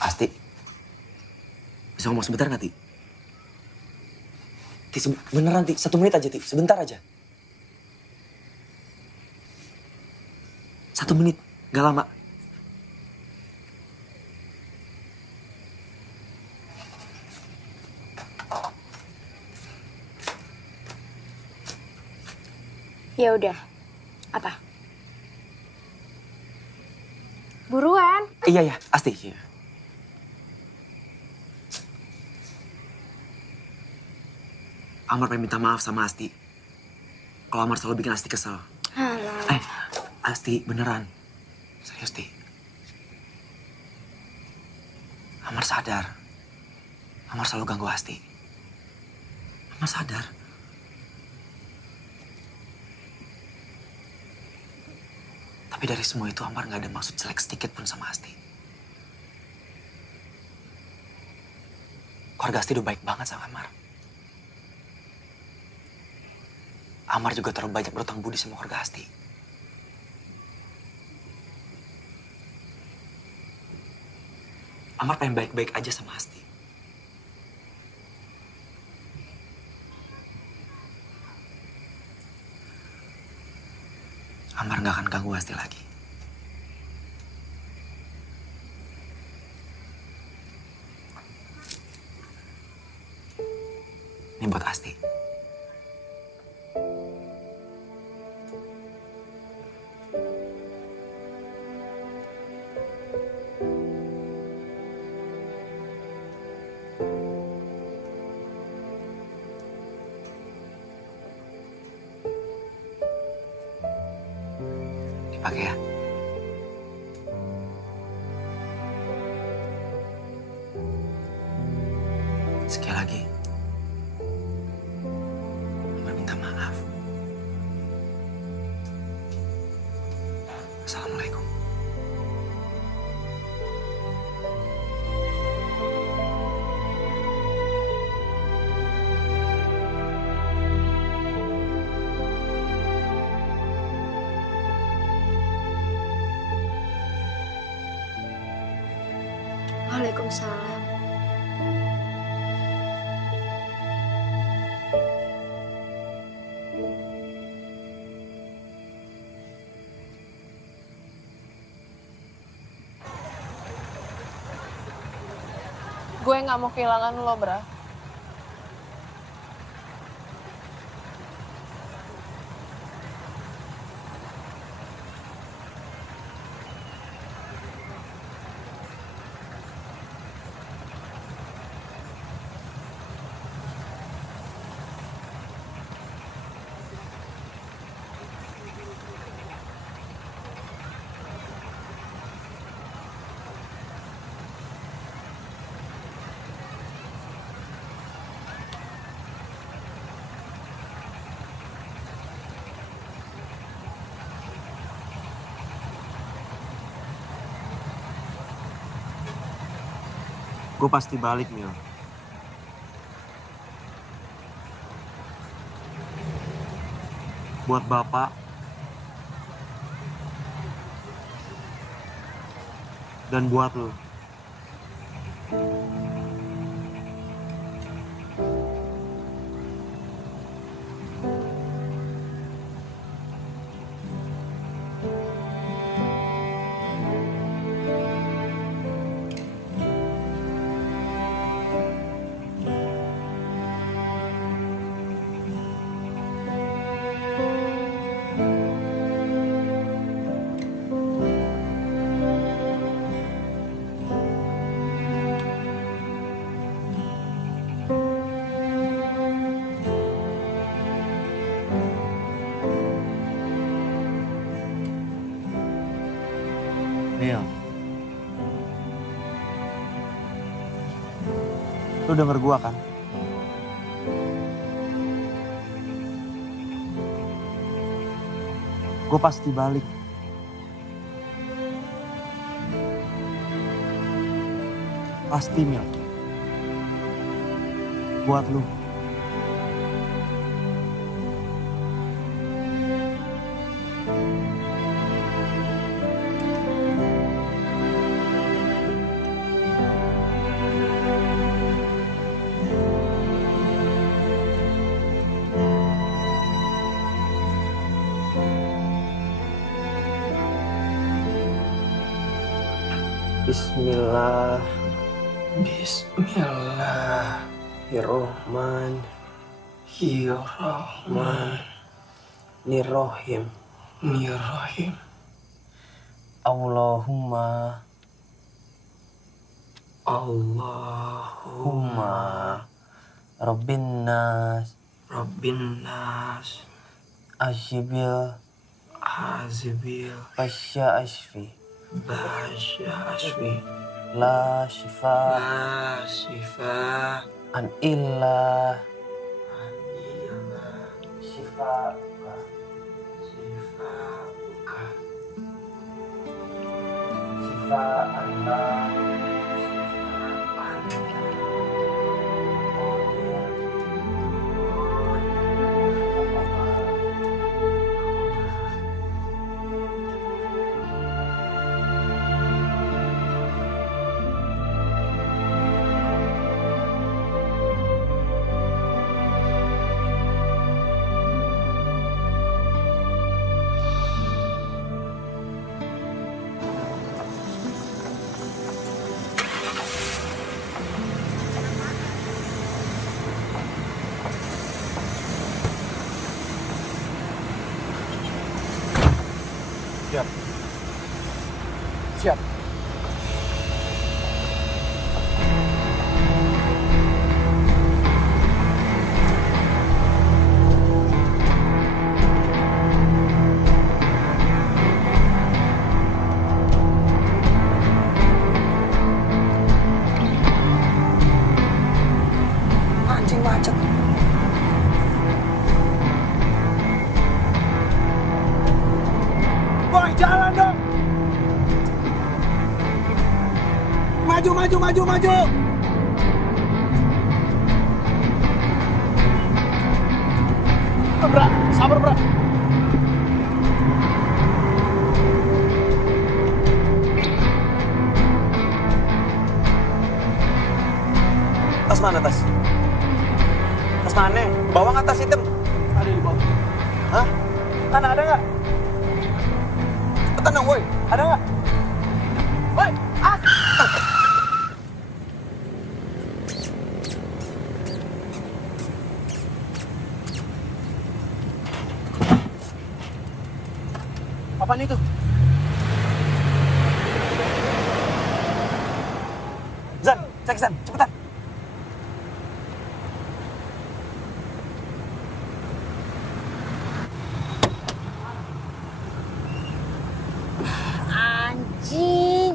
Asti, bisa ngomong sebentar nggak, Ti? Ti, beneran, Ti. 1 menit aja, Ti. Sebentar aja. 1 menit, nggak lama. Ya udah. Apa? Buruan. Iya, ya, Asti. Iya. Amar pengen minta maaf sama Asti. Kalau Amar selalu bikin Asti kesel. Alah. Asti, beneran. Serius, Ti. Amar sadar. Amar selalu ganggu Asti. Mas sadar? Tapi dari semua itu Amar gak ada maksud jelek sedikit pun sama Asti. Keluarga Asti udah baik banget sama Amar. Amar juga terlalu banyak berutang budi sama keluarga Asti. Amar pengen baik-baik aja sama Asti. Amar gak akan ganggu Asti lagi. Ini buat Asti. Dipakai ya. Sekali lagi. Amar minta maaf. Assalamualaikum. Waalaikumsalam. Gue nggak mau kehilangan lo, Bra. Gue pasti balik, Mil. Buat Bapak dan buat lo. Mil, lu denger gua kan? Gue pasti balik. Pasti, Mil. Buat lu. Bismillah. Bismillahirrahmanirrahim. Allahumma Rabbin nas Ashibil Basya Ashfi La shifa An illa Siap. Siap. Anjing macet. Boy, jalan dong. Maju, maju, maju, maju. Bra, sabar, Bra. Tas mana tas? Tas mana? Bawa nggak tas hitam? Ada di bawah. Hah? Mana ada nggak? Cepetan dong, woi. Ada nggak? Woi, ah! Apaan itu? Zan, cek Zan, cepetan. Anjing.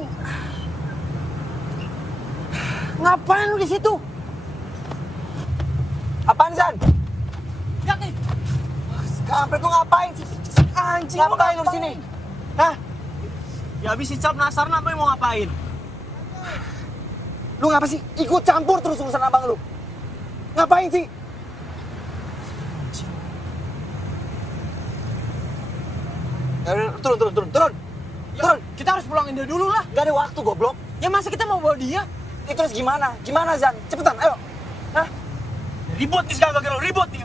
Ngapain lu di situ? Apaan, Zan? Lihat nih. Kampret lu ngapain sih? Anjing, Ngapain lu di sini? Hah? Ya habis si Cap Nasar apa yang mau ngapain? Lu ngapa sih? Ikut campur terus urusan abang lu. Ngapain sih? Turun. Turun. Kita harus pulangin dia dulu lah. Gak ada waktu, goblok. Ya masa kita mau bawa dia? Itu terus gimana? Gimana, Zan? Cepetan, ayo. Hah? Ribut nih sekarang gara ribut nih.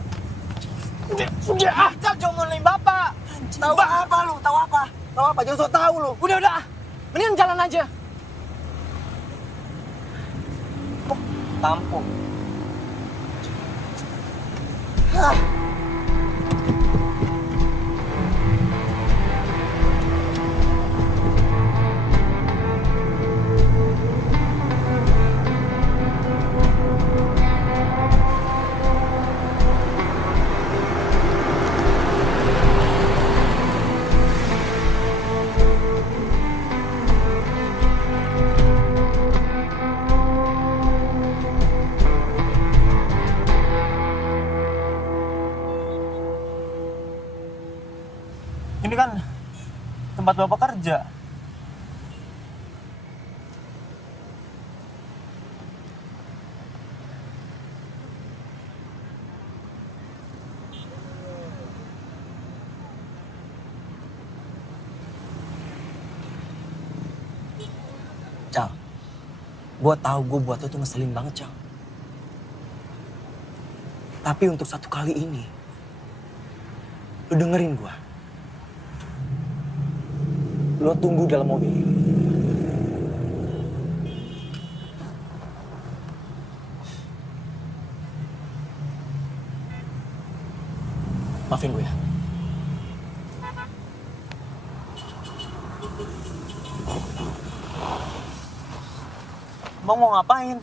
Udah ah, Cap jangan ngomongin bapak. Tahu apa lu? Tahu apa? Tahu apa? Jangan sok tahu lu. Udah ah. Mendingan jalan aja. Tampung. Ini kan tempat bapak kerja. Cal, gue tahu gue buat lo tuh ngeselin banget, Cal. Tapi untuk satu kali ini, lo dengerin gue. Lo tunggu dalam mobil. Maafin gue ya. Bang mau ngapain?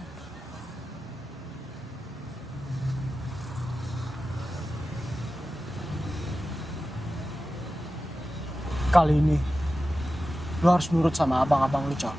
Kali ini, lo harus nurut sama abang-abang lu, Cal.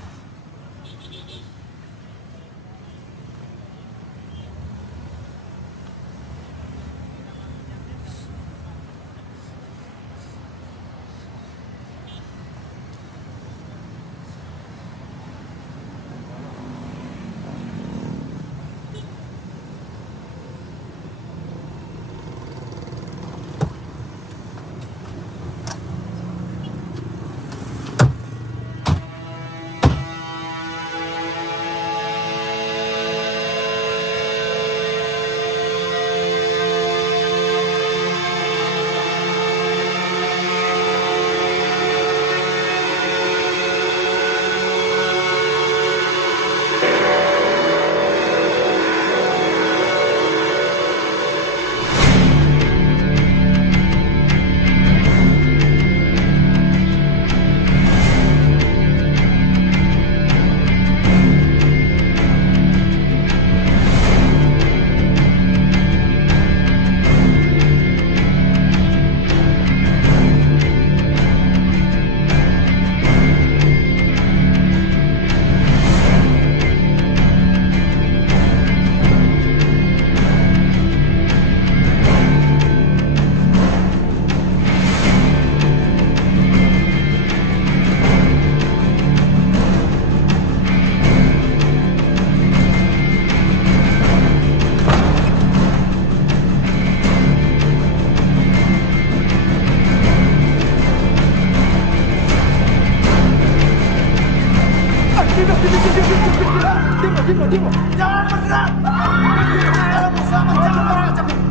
jangan bergerak. Kalau mau selamat jangan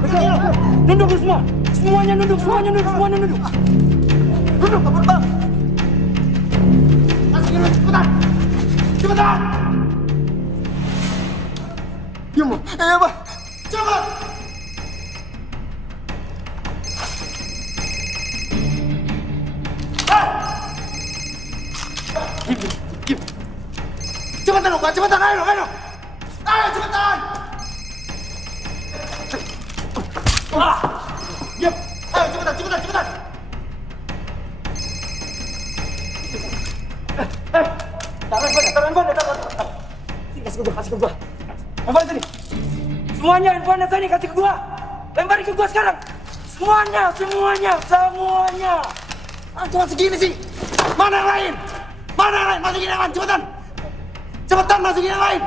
bergerak. Nunduk semua. Semuanya nunduk. Nunduk, Bang. Masukin cepetan. Diam, Bang. Cepat. Diam. Cepetan, Bang. Cepetan, ayo. Ayo, cepetan. Diam. Ayo, cepetan. Taruh handphone. Sini, kasih ke gua. Handphone sini. Semuanya handphone sini, kasih ke gua. Lemparin ke gua sekarang. Semuanya. Cuma segini sih. Mana yang lain? Masukin yang lain, cepetan. Masukin yang lain.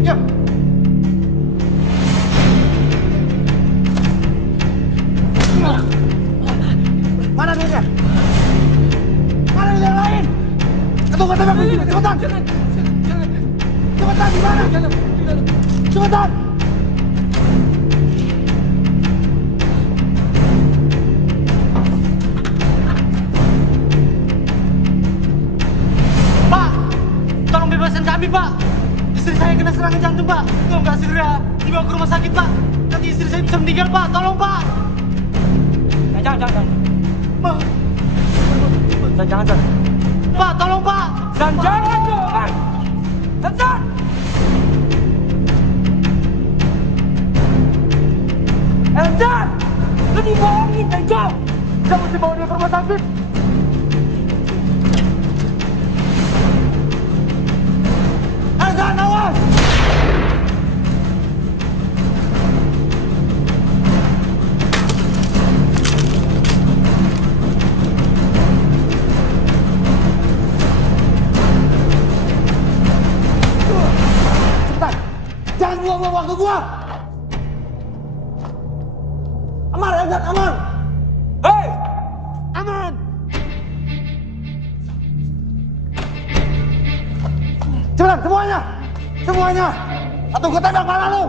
Diam. Mana duitnya? Mana duit yang lain? Tunggu, cepetan. Cepetan, di mana? Cepetan. Pak, tolong bebaskan kami, Pak. Istri saya kena serangan jantung, Pak. Kalau nggak segera dibawa ke rumah sakit, Pak. Nanti istri saya bisa meninggal, Pak. Tolong, Pak. Jangan. Jangan. Pak, tolong, Pak. Jangan dong. Jangan. Eljan, lu dibohongin, Bego. Kita mesti bawa dia ke rumah sakit. Eljan, awas. Jangan buang-buang waktu gua. Amar, Elzan, aman. Hei, aman. Cepetan, semuanya. Atau gua tembak kepala lu.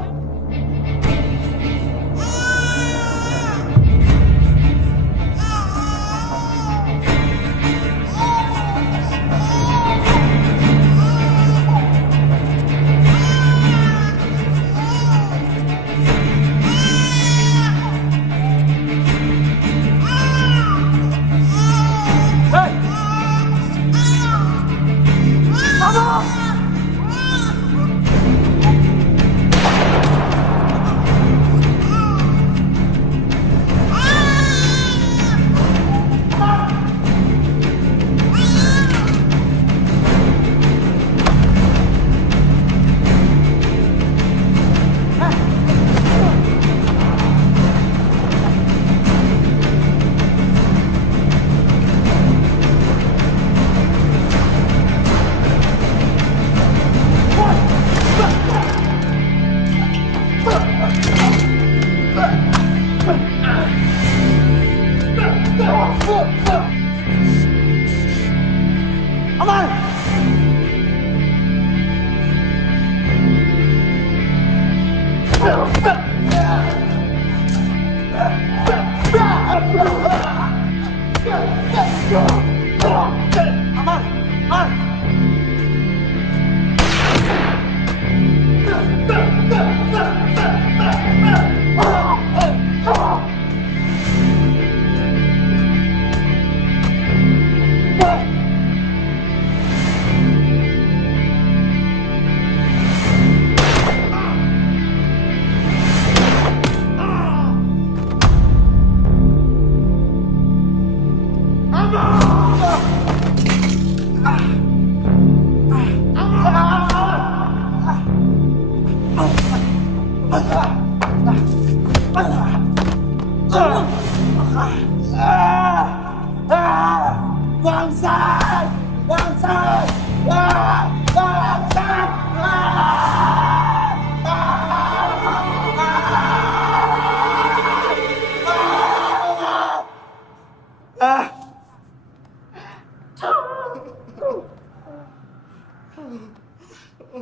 Pergi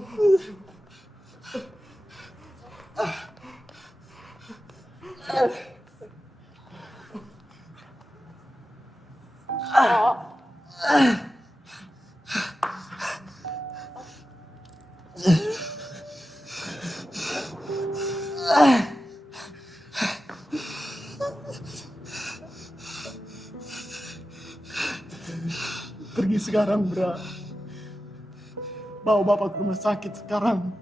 sekarang, Bra. Bawa bapak ke rumah sakit sekarang.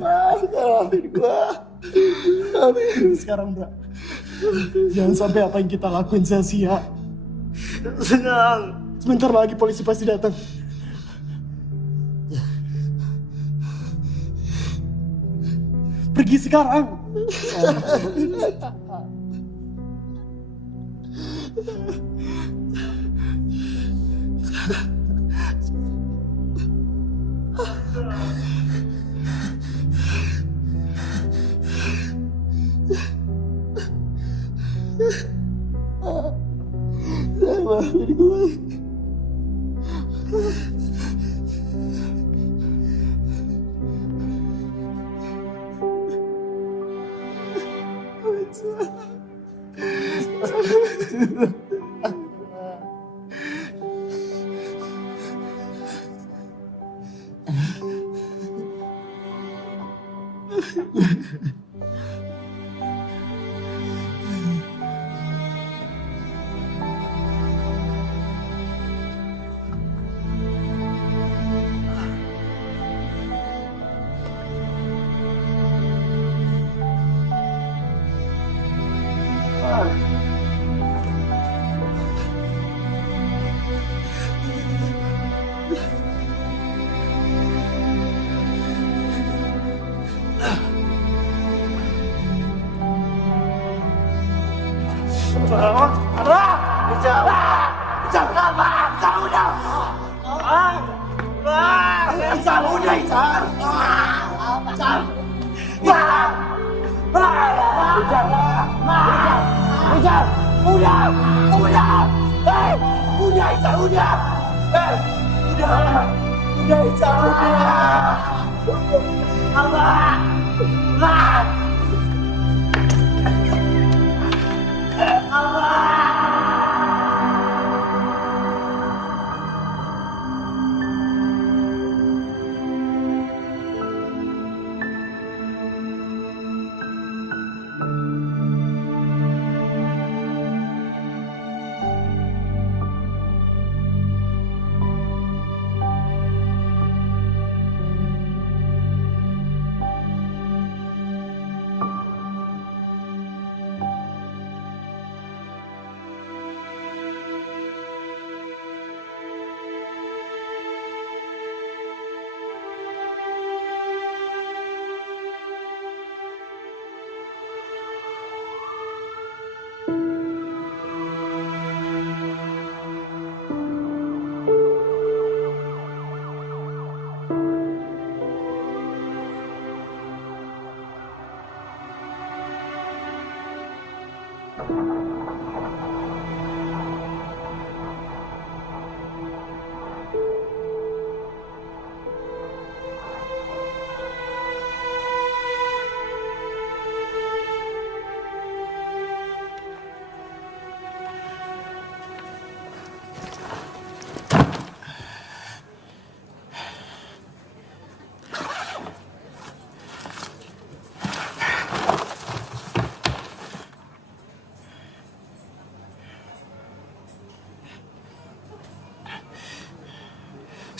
Maafin gua. Sekarang, Bra. Jangan sampai apa yang kita lakuin sia-sia. Senang. Sebentar lagi polisi pasti datang. Pergi sekarang. Maafin gue.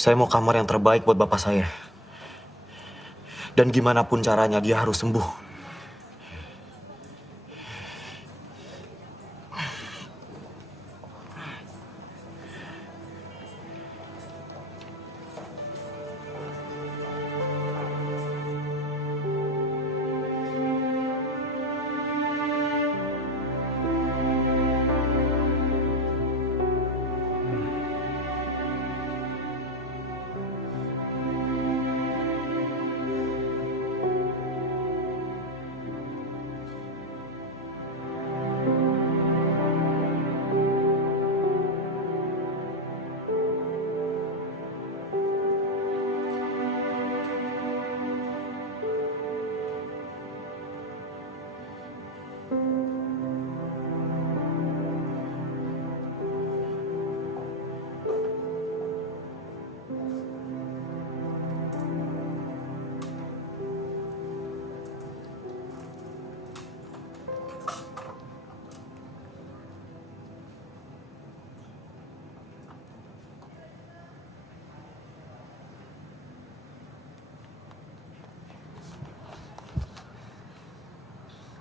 Saya mau kamar yang terbaik buat bapak saya. Dan gimana pun caranya dia harus sembuh.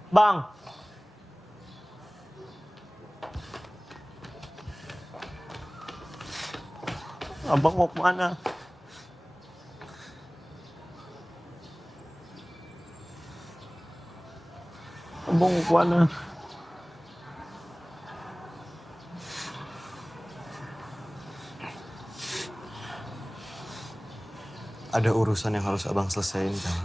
Bang. Abang mau kemana? Abang mau kemana? Ada urusan yang harus abang selesaiin, Jal.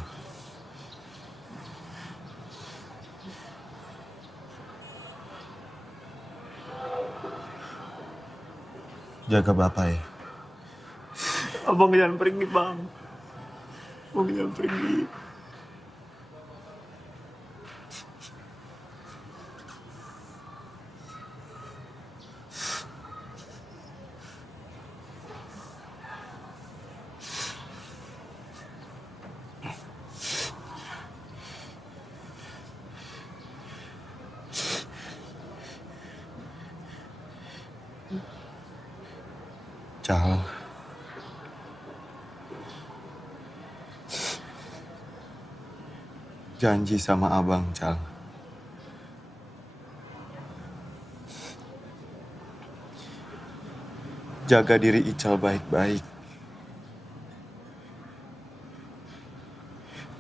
Jaga bapak ya. Abang jangan pergi, Bang. Abang jangan pergi. Jal. Janji sama abang, Jal. Jaga diri Ical baik-baik.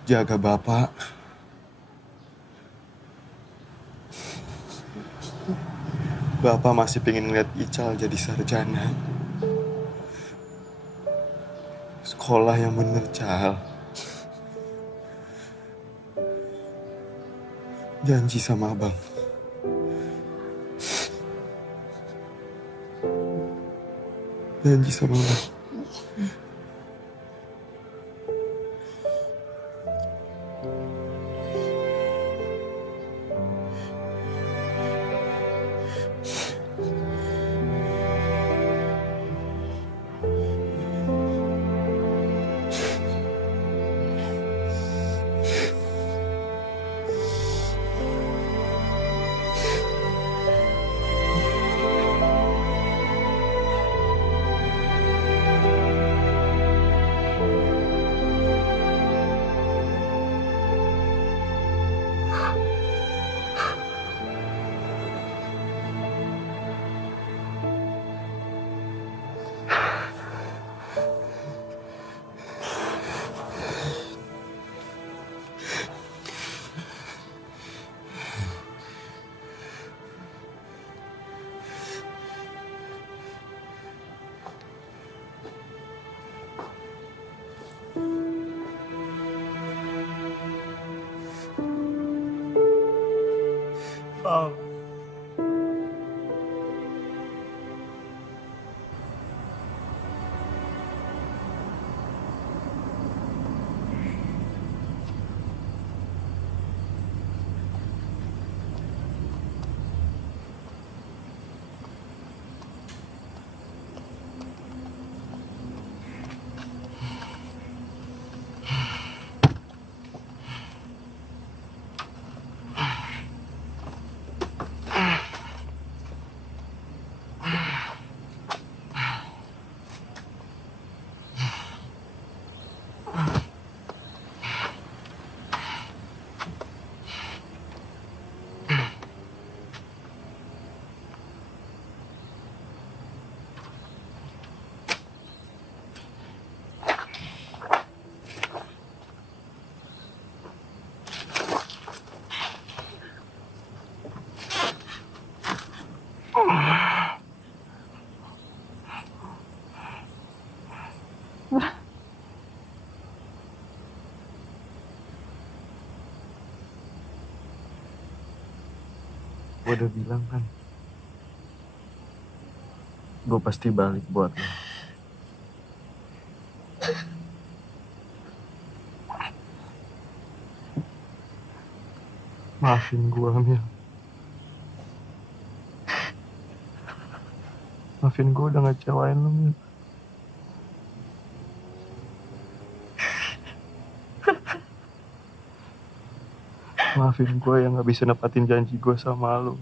Jaga bapak. Bapak masih pengen ngeliat Ical jadi sarjana. Sekolah yang bener, Cal. Janji sama abang. Janji sama abang. Bang. Gue udah bilang kan, gue pasti balik buat lo. Maafin gue, Mil. Maafin gue udah ngecewain lo, Mil. Maafin gue yang gak bisa nepatin janji gue sama lo.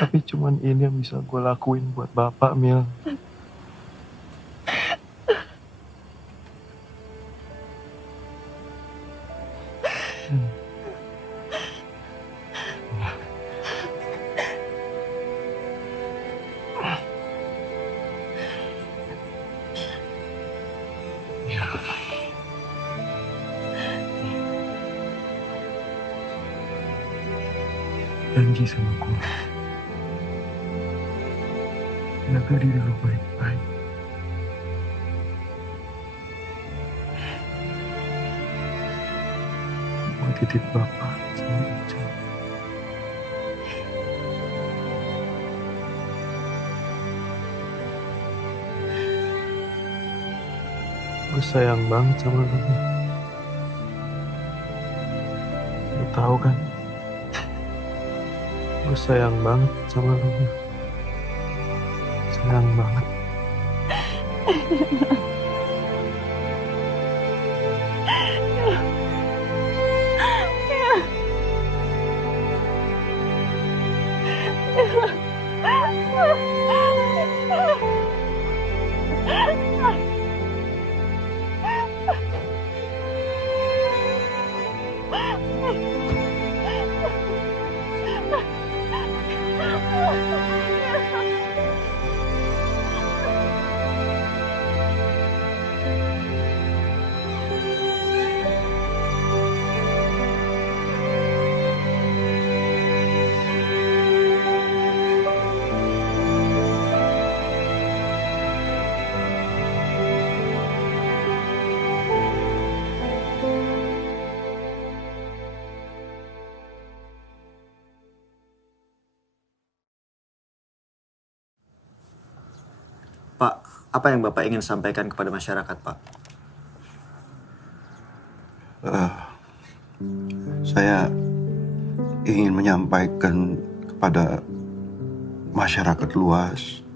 Tapi cuman ini yang bisa gue lakuin buat bapak, Mil. Ya. Janji sama gue. Jaga diri lu baik-baik. Gue titip Bapak sama Ica. Gue sayang banget sama lu. Lu tahu kan? Gue sayang banget sama lu. Sayang banget. Pak, apa yang Bapak ingin sampaikan kepada masyarakat, Pak? Saya ingin menyampaikan kepada masyarakat luas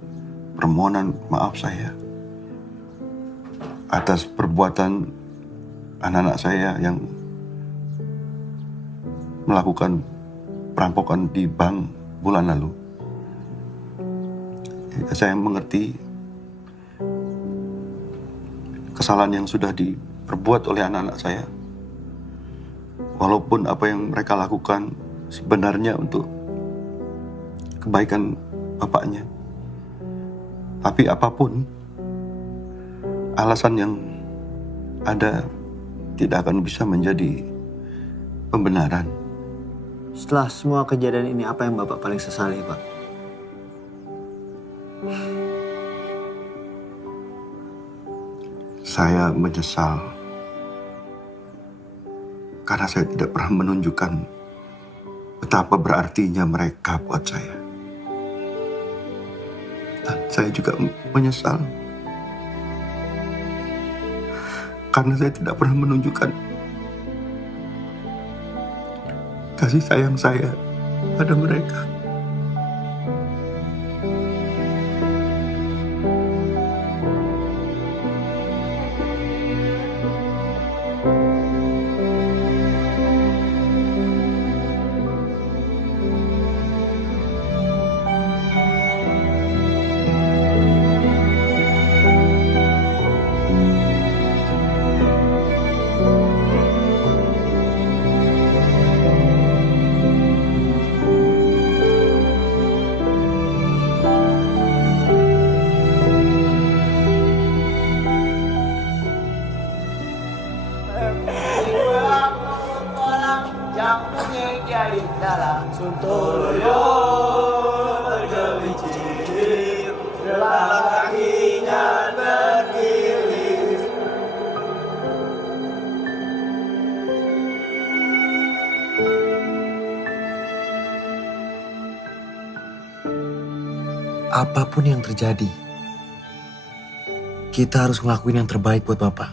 permohonan maaf saya atas perbuatan anak-anak saya yang melakukan perampokan di bank bulan lalu. Saya mengerti kesalahan yang sudah diperbuat oleh anak-anak saya. Walaupun apa yang mereka lakukan sebenarnya untuk kebaikan bapaknya. Tapi apapun alasan yang ada tidak akan bisa menjadi pembenaran. Setelah semua kejadian ini, apa yang Bapak paling sesali, Pak? Saya menyesal karena saya tidak pernah menunjukkan betapa berartinya mereka buat saya. Dan saya juga menyesal karena saya tidak pernah menunjukkan kasih sayang saya pada mereka. Apapun yang terjadi, kita harus ngelakuin yang terbaik buat Bapak.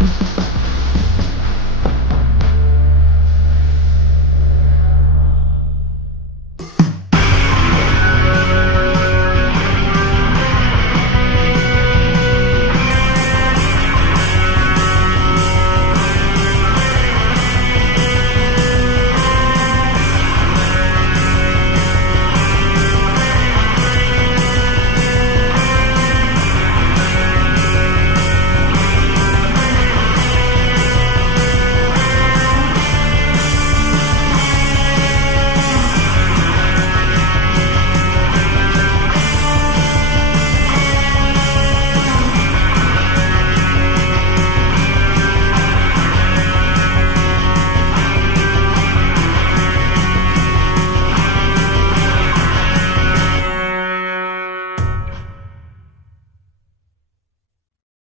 Bang.